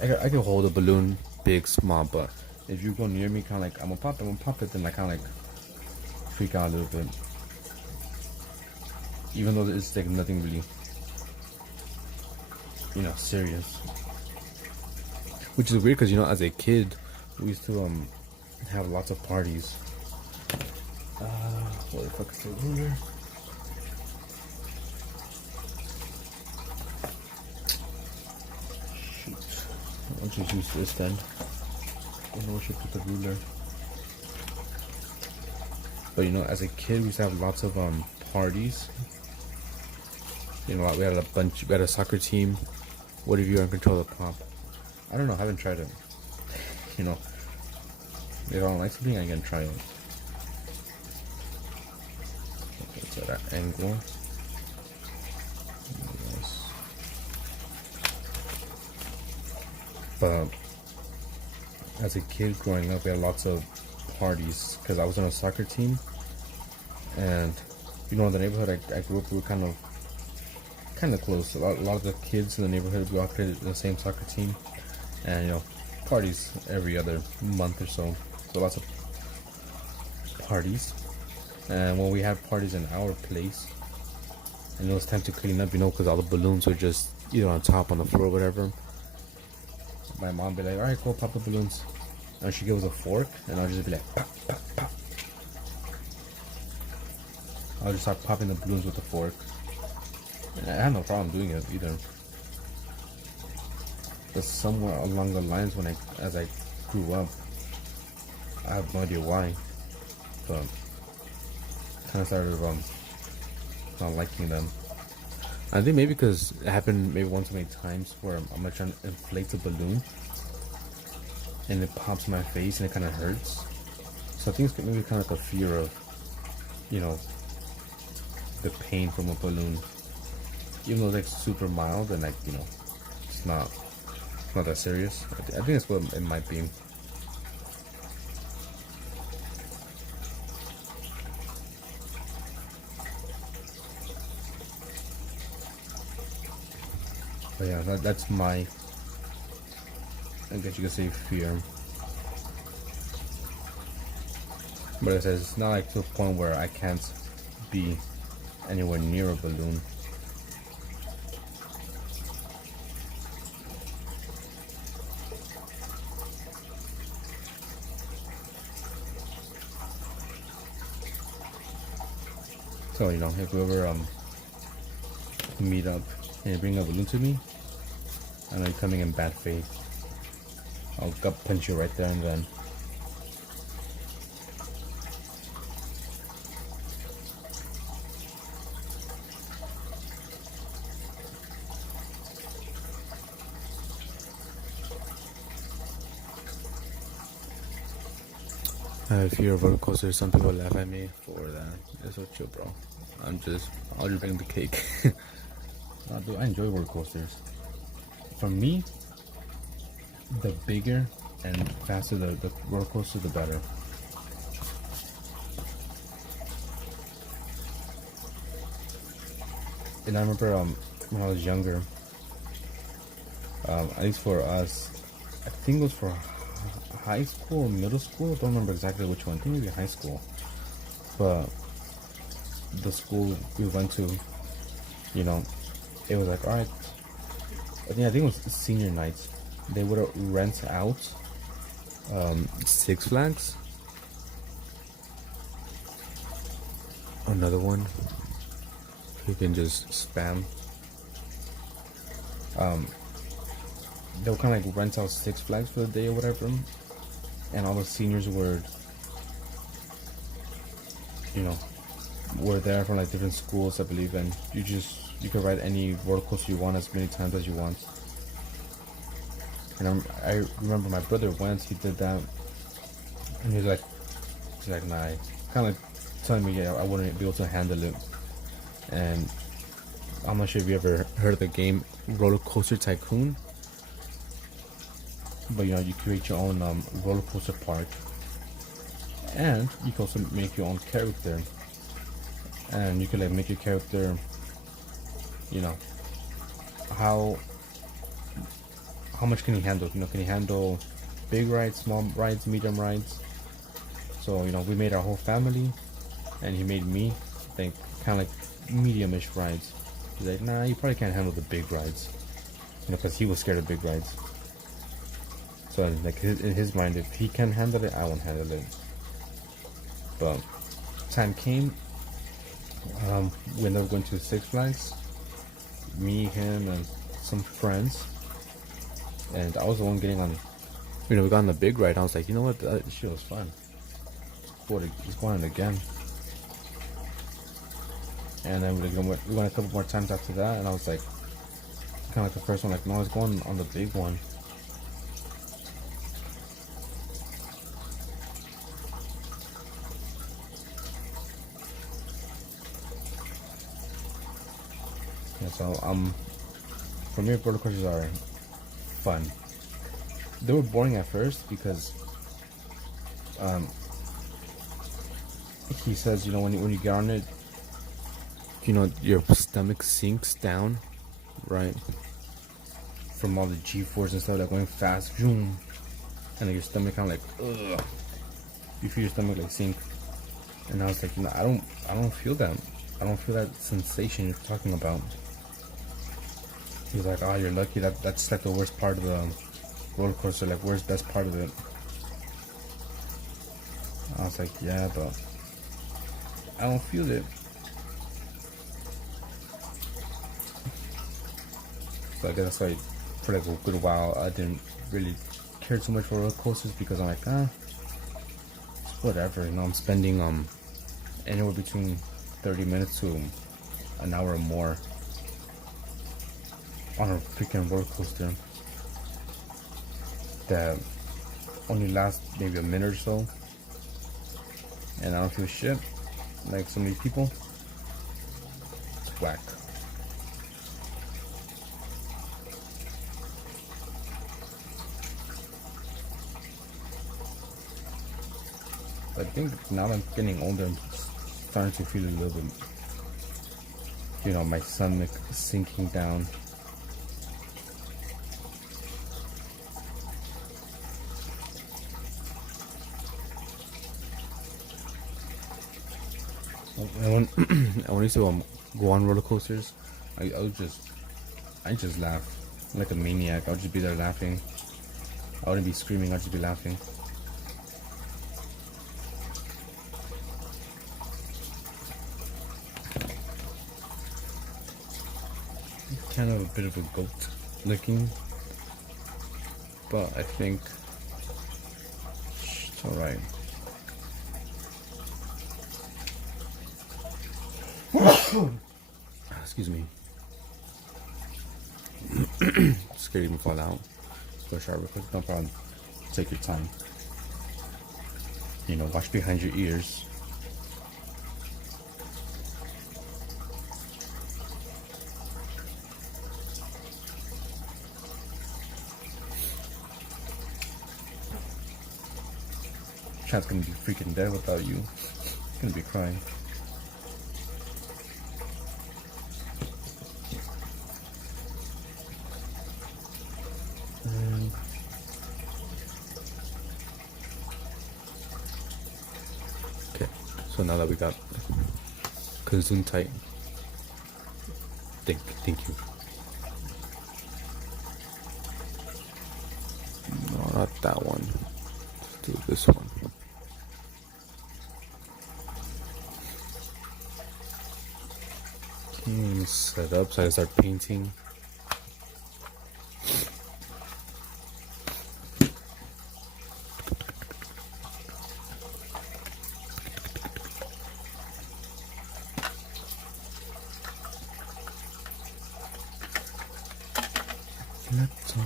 I can hold a balloon, big, small, but if you go near me, kind of like I'm gonna pop it, then I kind of like freak out a little bit. Even though it's like nothing really, you know, serious. Which is weird because, you know, as a kid, we used to have lots of parties. What the fuck is the ruler? Shoot. I'll just use this then. I don't know what should put the ruler. But you know, as a kid, we used to have lots of parties. You know, we had a soccer team. What if you are in control of the pop? I don't know. I haven't tried it. You know, if I don't like something, I can try it. Okay, so that angle. Yes. But as a kid growing up, we had lots of parties because I was on a soccer team, and you know, in the neighborhood I grew up, we were kind of close. A lot of the kids in the neighborhood, we all played the same soccer team, and you know, parties every other month or so. So lots of parties, and when we had parties in our place, and it was time to clean up, you know, because all the balloons were just either on top, on the floor, or whatever. My mom be like, "All right, go pop the balloons," and she gives us a fork, and I'll just be like, "Pop, pop, pop." I'll just start popping the balloons with the fork. And I had no problem doing it either. But somewhere along the lines, as I grew up, I have no idea why, but kind of started not liking them. I think maybe because it happened maybe one too many times where I'm like trying to inflate the balloon and it pops in my face and it kind of hurts. So I think it's maybe kind of like a fear of, you know, the pain from a balloon. Even though it's like super mild and like, you know, it's not that serious. I think that's what it might be. But yeah, that's my, I guess you could say, fear. But it says it's not like to a point where I can't be anywhere near a balloon. So, you know, if we ever meet up and you bring a balloon to me, I know you're coming in bad faith. I'll gut punch you right there and then. If you're a roller coaster, some people laugh at me for that. It's so chill, bro. I'll just bring the cake. I enjoy roller coasters. For me, the bigger and faster the roller coaster, the better. And I remember when I was younger, at least for us, I think it was for high school or middle school. Don't remember exactly which one. I think maybe high school. But the school we went to, you know, it was like, all right. I think it was senior nights. They would rent out Six Flags. Another one you can just spam. They would kind of like rent out Six Flags for the day or whatever, and all the seniors were, you know, were there from like different schools, I believe, and you could ride any roller coaster you want as many times as you want. And I remember my brother went, he did that, and he's like, nah, kind of telling me, yeah, I wouldn't be able to handle it. And I'm not sure if you ever heard of the game Roller Coaster Tycoon, but you know, you create your own roller coaster park, and you can also make your own character, and you can like make your character, you know, how much can he handle? You know, can he handle big rides, small rides, medium rides? So, you know, we made our whole family, and he made me, I think, kind of like medium-ish rides. He's like, nah, you probably can't handle the big rides, you know, because he was scared of big rides. So, like, in his mind, if he can handle it, I won't handle it. But time came, we ended up going to Six Flags, me, him, and some friends. And I was the one getting on, you know, we got on the big ride. I was like, you know what, that shit was fun. Let's go on it again. And then we went a couple more times after that, and I was like, kind kind of like the first one. Like, no, let's go on the big one. Yeah, so for me, roller coasters are fun. They were boring at first because he says, you know, when you get on it, you know, your stomach sinks down, right? From all the G-force and stuff, like going fast, zoom, and like your stomach kind of like, ugh. You feel your stomach like sink, and I was like, you know, I don't feel that. I don't feel that sensation you're talking about. He's like, oh, you're lucky. That's like the worst part of the roller coaster. Like, where's the best part of it? I was like, yeah, but I don't feel it. So I guess that's why for like a good while I didn't really care too much for roller coasters, because I'm like, it's whatever, you know. I'm spending anywhere between 30 minutes to an hour or more on a freaking roller coaster that only lasts maybe a minute or so, and I don't feel shit like so many people. It's whack. I think now I'm getting older, I'm starting to feel a little bit, you know, my stomach sinking down. And when I used to go on roller coasters, I just laugh like a maniac. I would just be there laughing. I wouldn't be screaming. I'd just be laughing. Kind of a bit of a goat looking, but I think it's alright. Excuse me. Scared to even fall out. Go shower real quick. No problem. Take your time. You know, watch behind your ears. Chat's gonna be freaking dead without you. Gonna be crying. Okay, so now that we got Kazun tight, thank you. No, not that one. Let's do this one. Set up so I can start painting. Let's all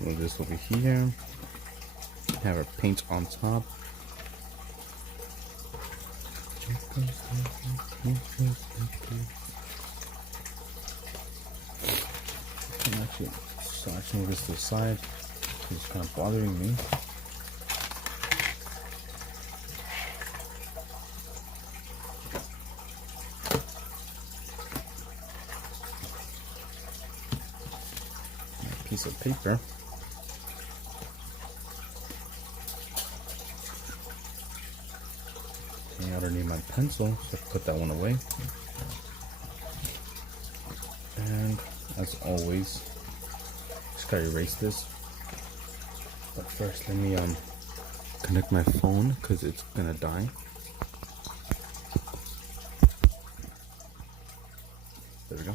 move this over here. Have our paint on top. Actually move this to the side. It's kind of bothering me. A piece of paper. I don't need my pencil, so I put that one away. And as always, just gotta erase this. But first, let me connect my phone because it's gonna die. There we go.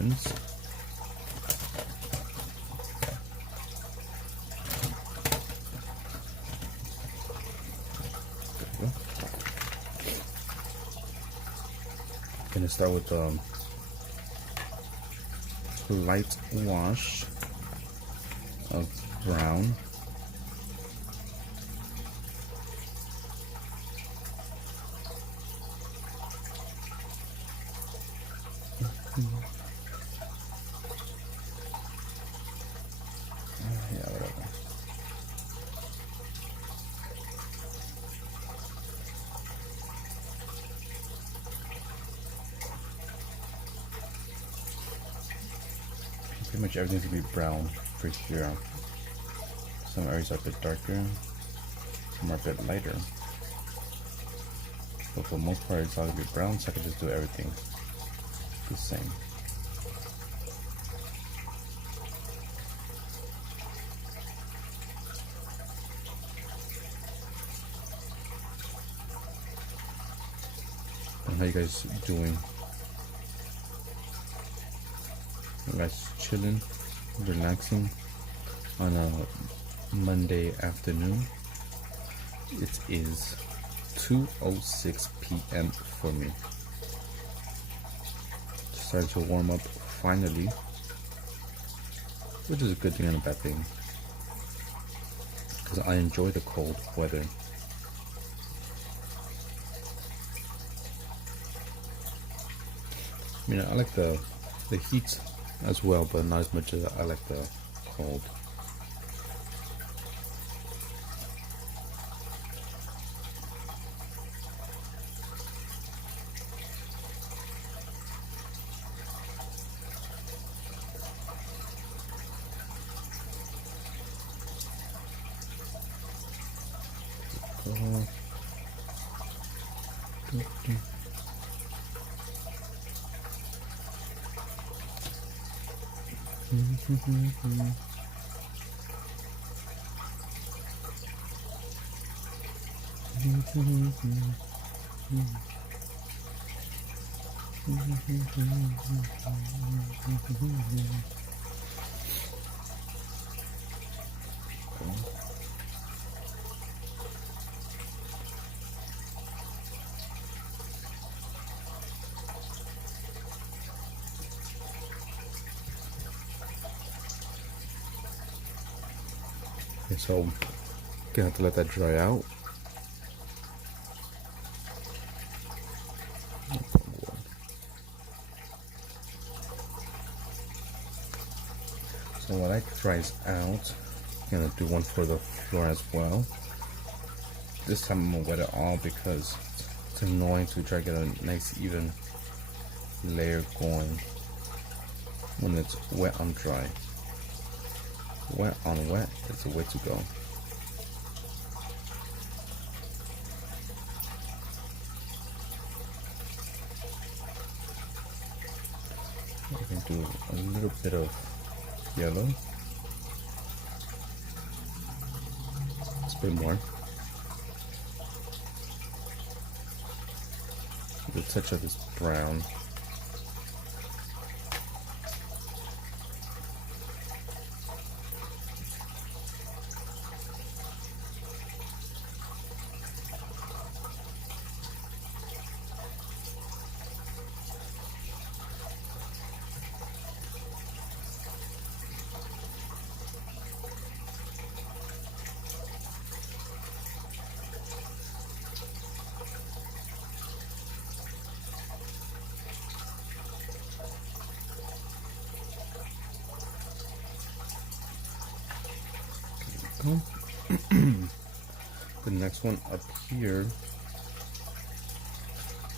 pens. Gonna start with light wash of brown. Yeah, whatever. Pretty much everything's gonna be brown for here. Some areas are a bit darker, some are a bit lighter. But for the most part, it's all gonna be brown, so I can just do everything the same. And how you guys doing? You guys chilling, relaxing on a Monday afternoon? It is 2:06 p.m. for me. Starting to warm up finally, which is a good thing and a bad thing, because I enjoy the cold weather. I mean, I like the heat as well, but not as much as I like the cold. Okay, so gonna have to let that dry out. So when that dries out, I'm gonna do one for the floor as well. This time I'm gonna wet it all because it's annoying to try to get a nice even layer going when it's wet on dry. Wet on wet is the way to go. I can do a little bit of yellow. It's a bit more. The touch of this brown. The next one up here,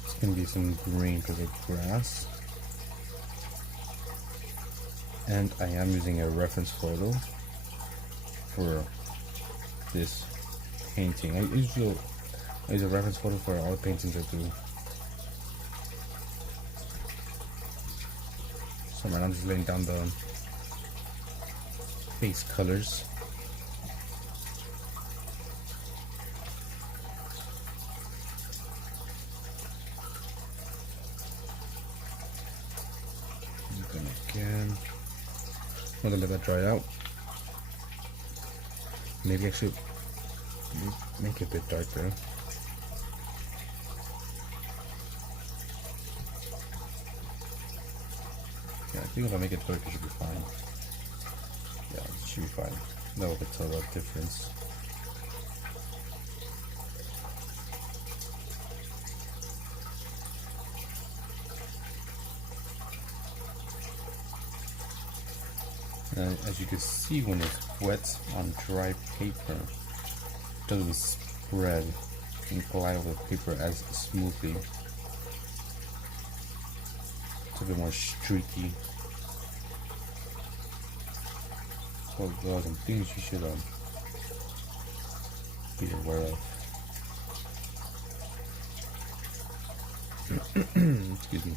it's gonna be some green because of grass, and I am using a reference photo for this painting. I use a reference photo for all the paintings I do. So right now I'm just laying down the base colors. Then again, I'm gonna let that dry out. Maybe actually make it a bit darker. Yeah, I think if I make it dark, it should be fine. Yeah, it should be fine. Now we can tell the difference. And as you can see, when it's wet on dry paper, it doesn't spread and glide over the paper as smoothly. It's a bit more streaky. So there are some things you should be aware of. Excuse me.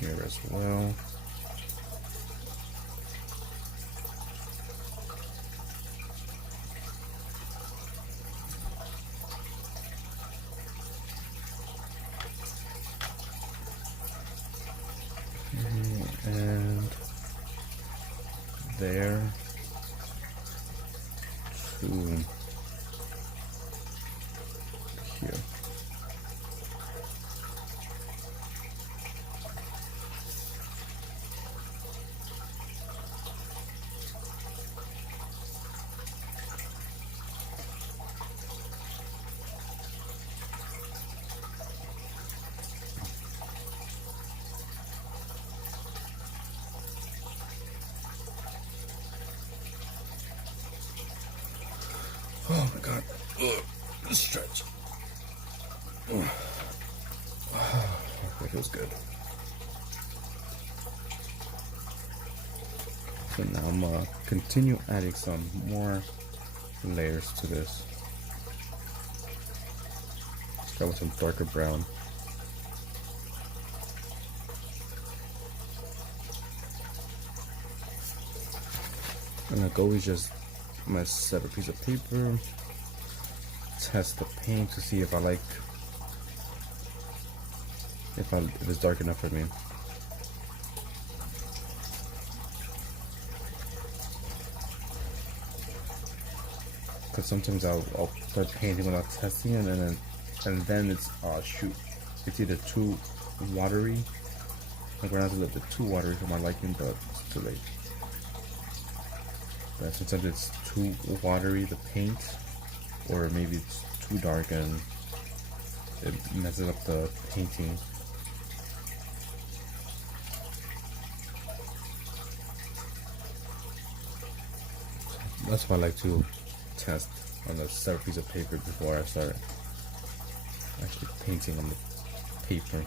Here as well. And there to here. Oh my god. Ugh, stretch. Ugh. That feels good. So now I'm gonna continue adding some more layers to this. Start with some darker brown. And like always, just I'm gonna set a piece of paper, test the paint to see if I like, if it's dark enough for me. Because sometimes I'll start painting without testing it, and then it's shoot, it's either too watery, like right now it's a little bit too watery for my liking, but it's too late. But sometimes it's too watery, the paint, or maybe it's too dark and it messes up the painting. That's why I like to test on a separate piece of paper before I start actually painting on the paper.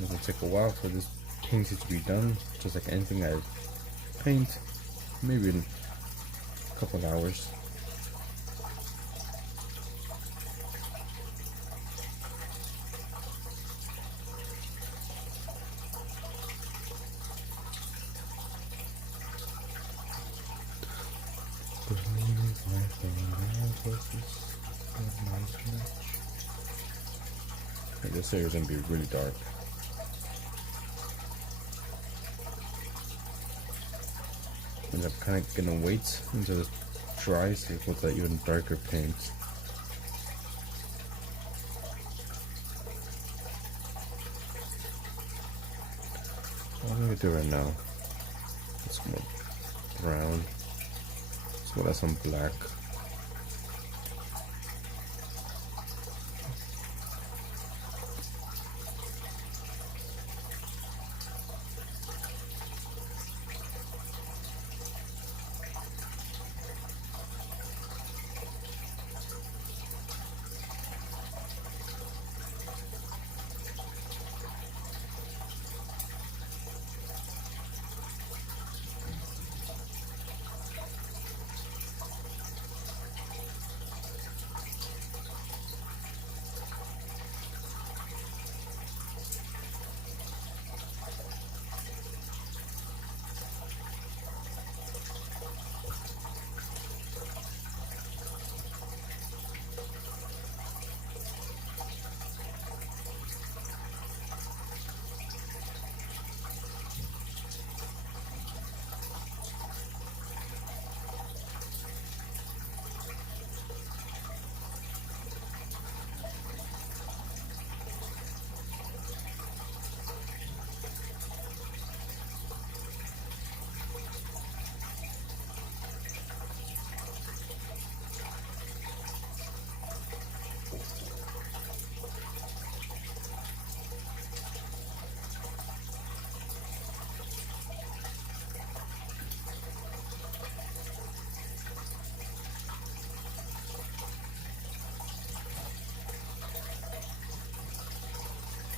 It's gonna take a while for this painting to be done, just like anything I paint, maybe in a couple of hours. This area is gonna be really dark. And I'm kind of gonna wait until it dries to put that even darker paint. What am I do right now? It's more brown. Let's put out some black.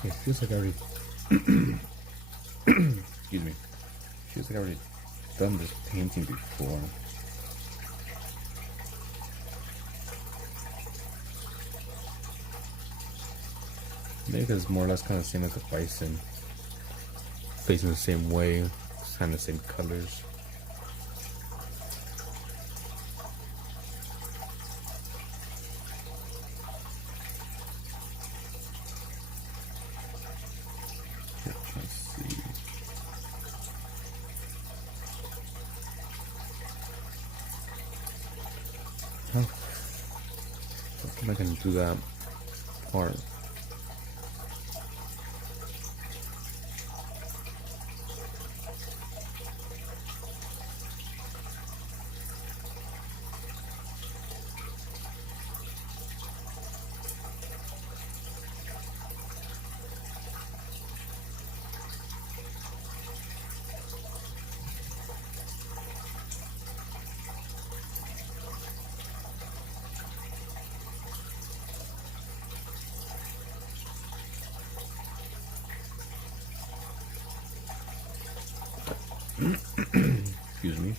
It feels like I already. Excuse me. Feels like I already done this painting before. Maybe because it's more or less kind of the same as the bison. Facing the same way, kind of the same colors. Let's see. How am I gonna do that part? Excuse me.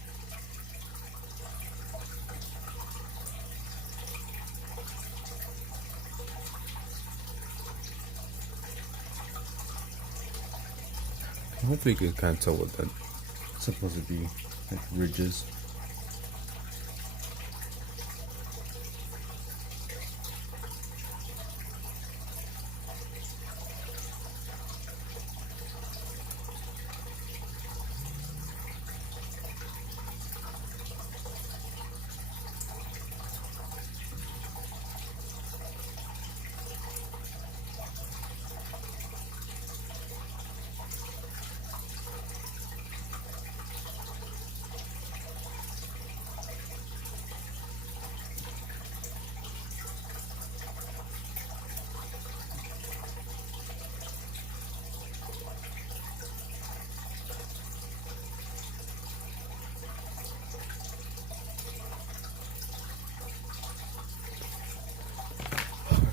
Hopefully, you can kind of tell what that. It's supposed to be like ridges.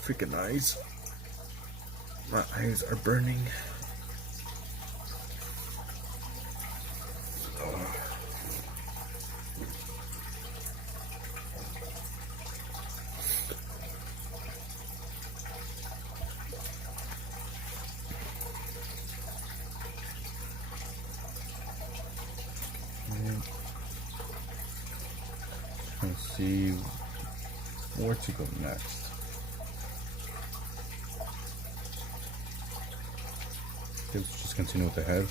Freaking eyes. My eyes are burning. Let's see where to go next. Let's just continue with the head.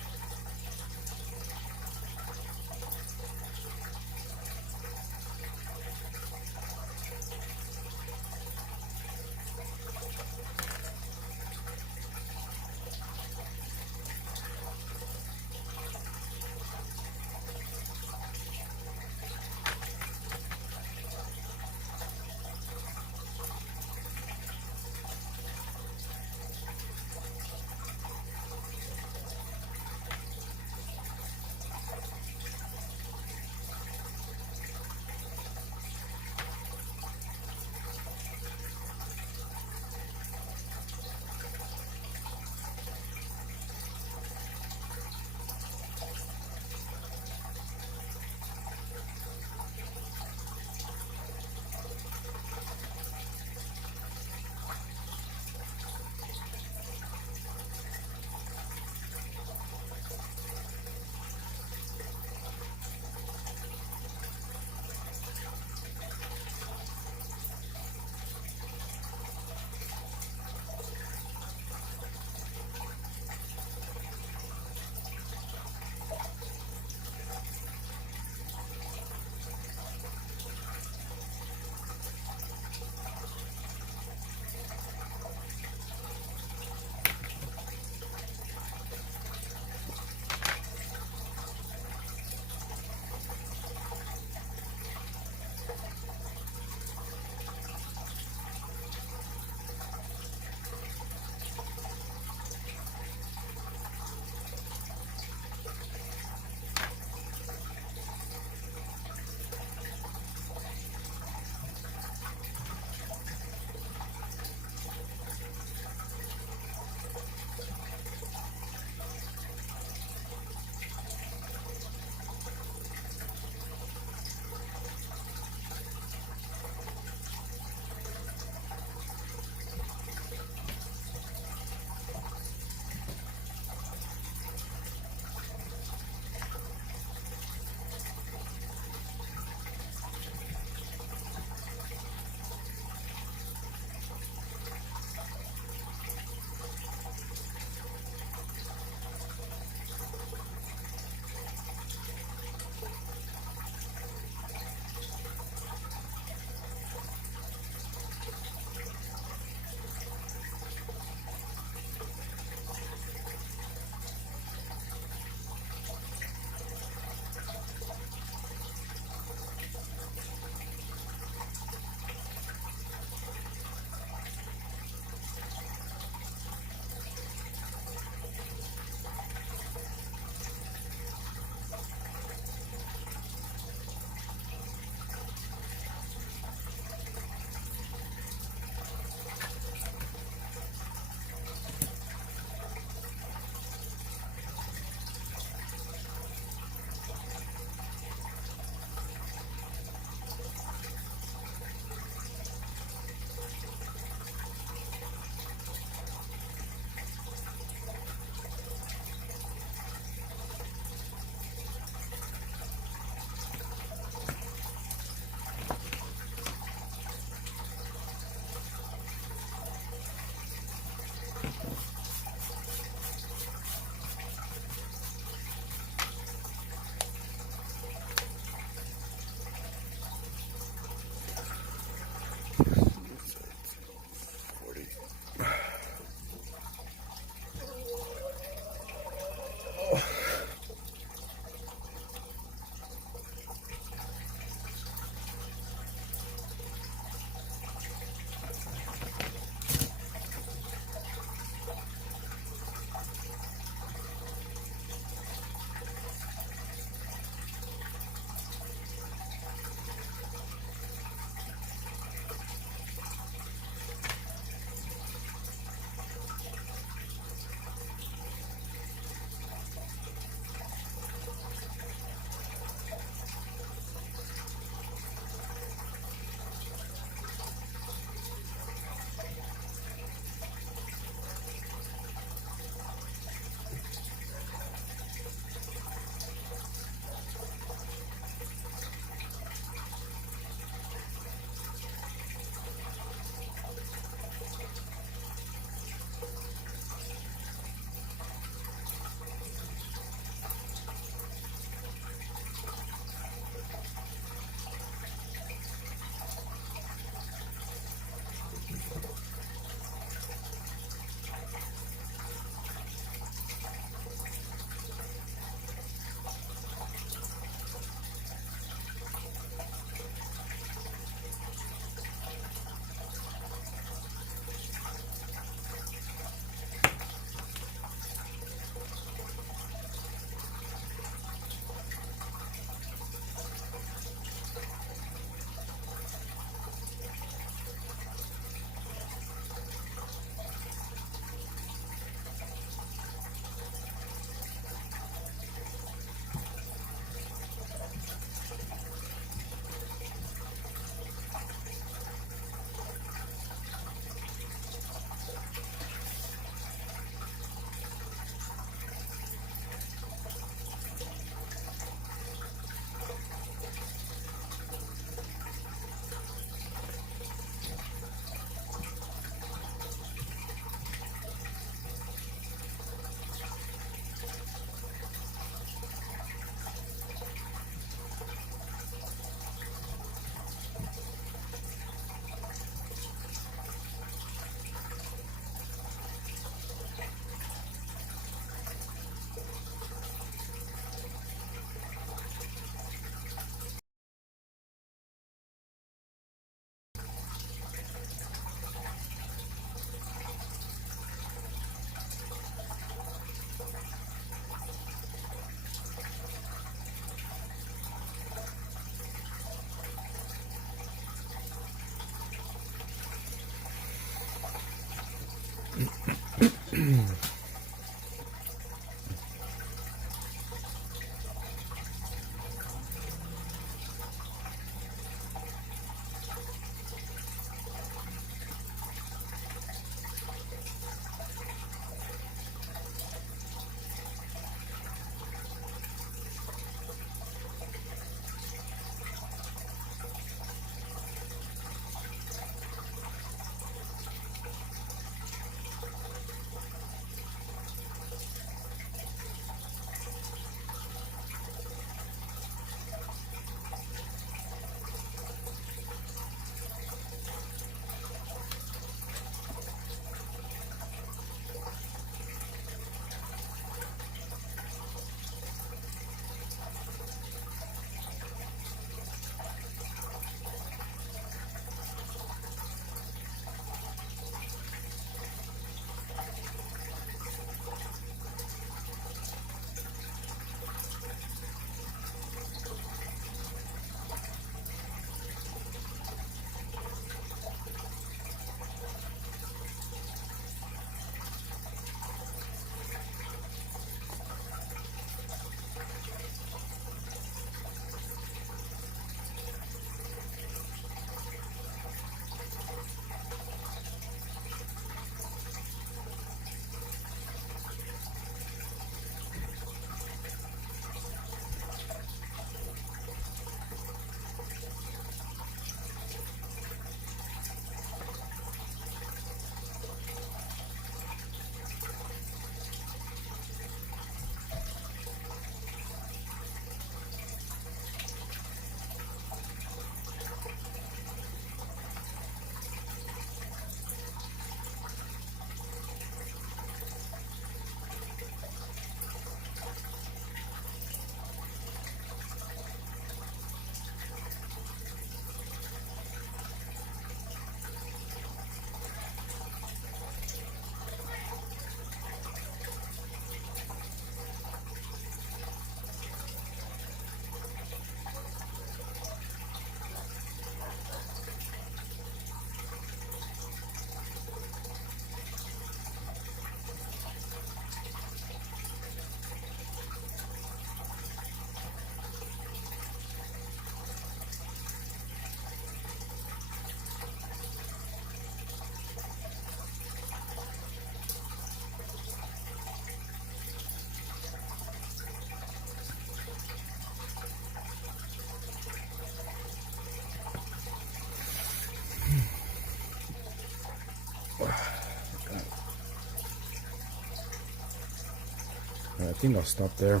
think I'll stop there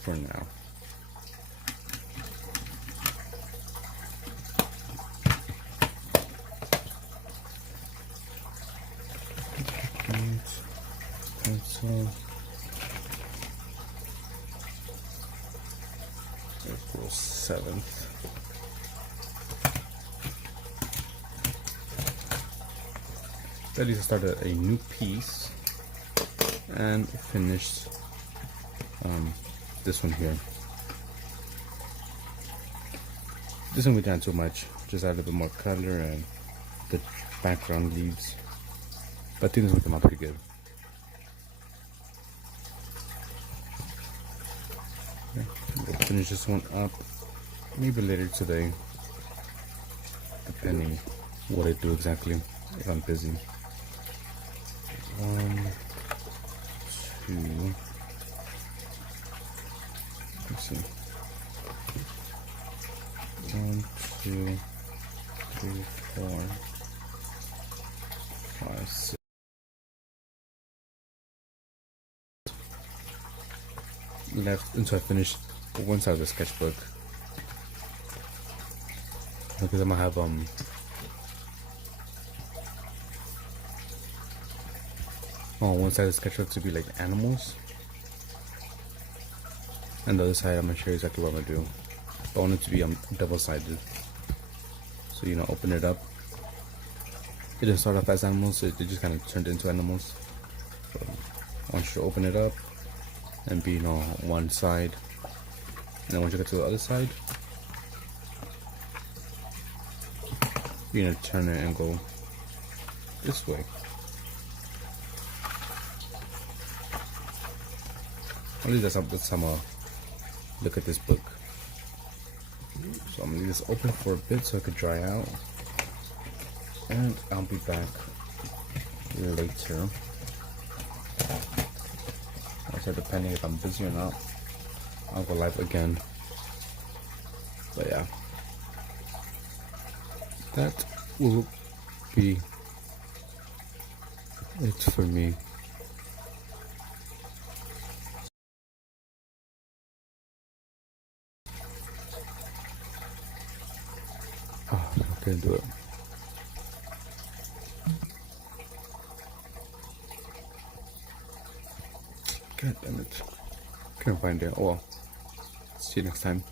for now. Pencil. April 7th. Ready to start a new piece and finished this one here. This one we didn't too much, just add a bit more color and the background leaves. But I think this one came out pretty good. Okay, we'll finish this one up maybe later today, depending what I do exactly if I'm busy. 1, 2. Let's see. 1, 2, 3, 4, 5, 6. Left until I finish one side of the sketchbook. Because I'm gonna have one side of the sketchbook to be like animals, and the other side I'm gonna show you exactly what I'm gonna do. But I want it to be double-sided, so open it up. It didn't start off as animals, so it just kind of turned into animals. So I want you to open it up and be one side, and then once you get to the other side, you're gonna turn it and go this way. At least that's how I'm gonna look at this book. So I'm gonna leave this open for a bit so it could dry out, and I'll be back later. Also, depending if I'm busy or not, I'll go live again. But yeah, that will be it for me. Oh, I can't do it. God damn it. Couldn't find it. Oh well. See you next time.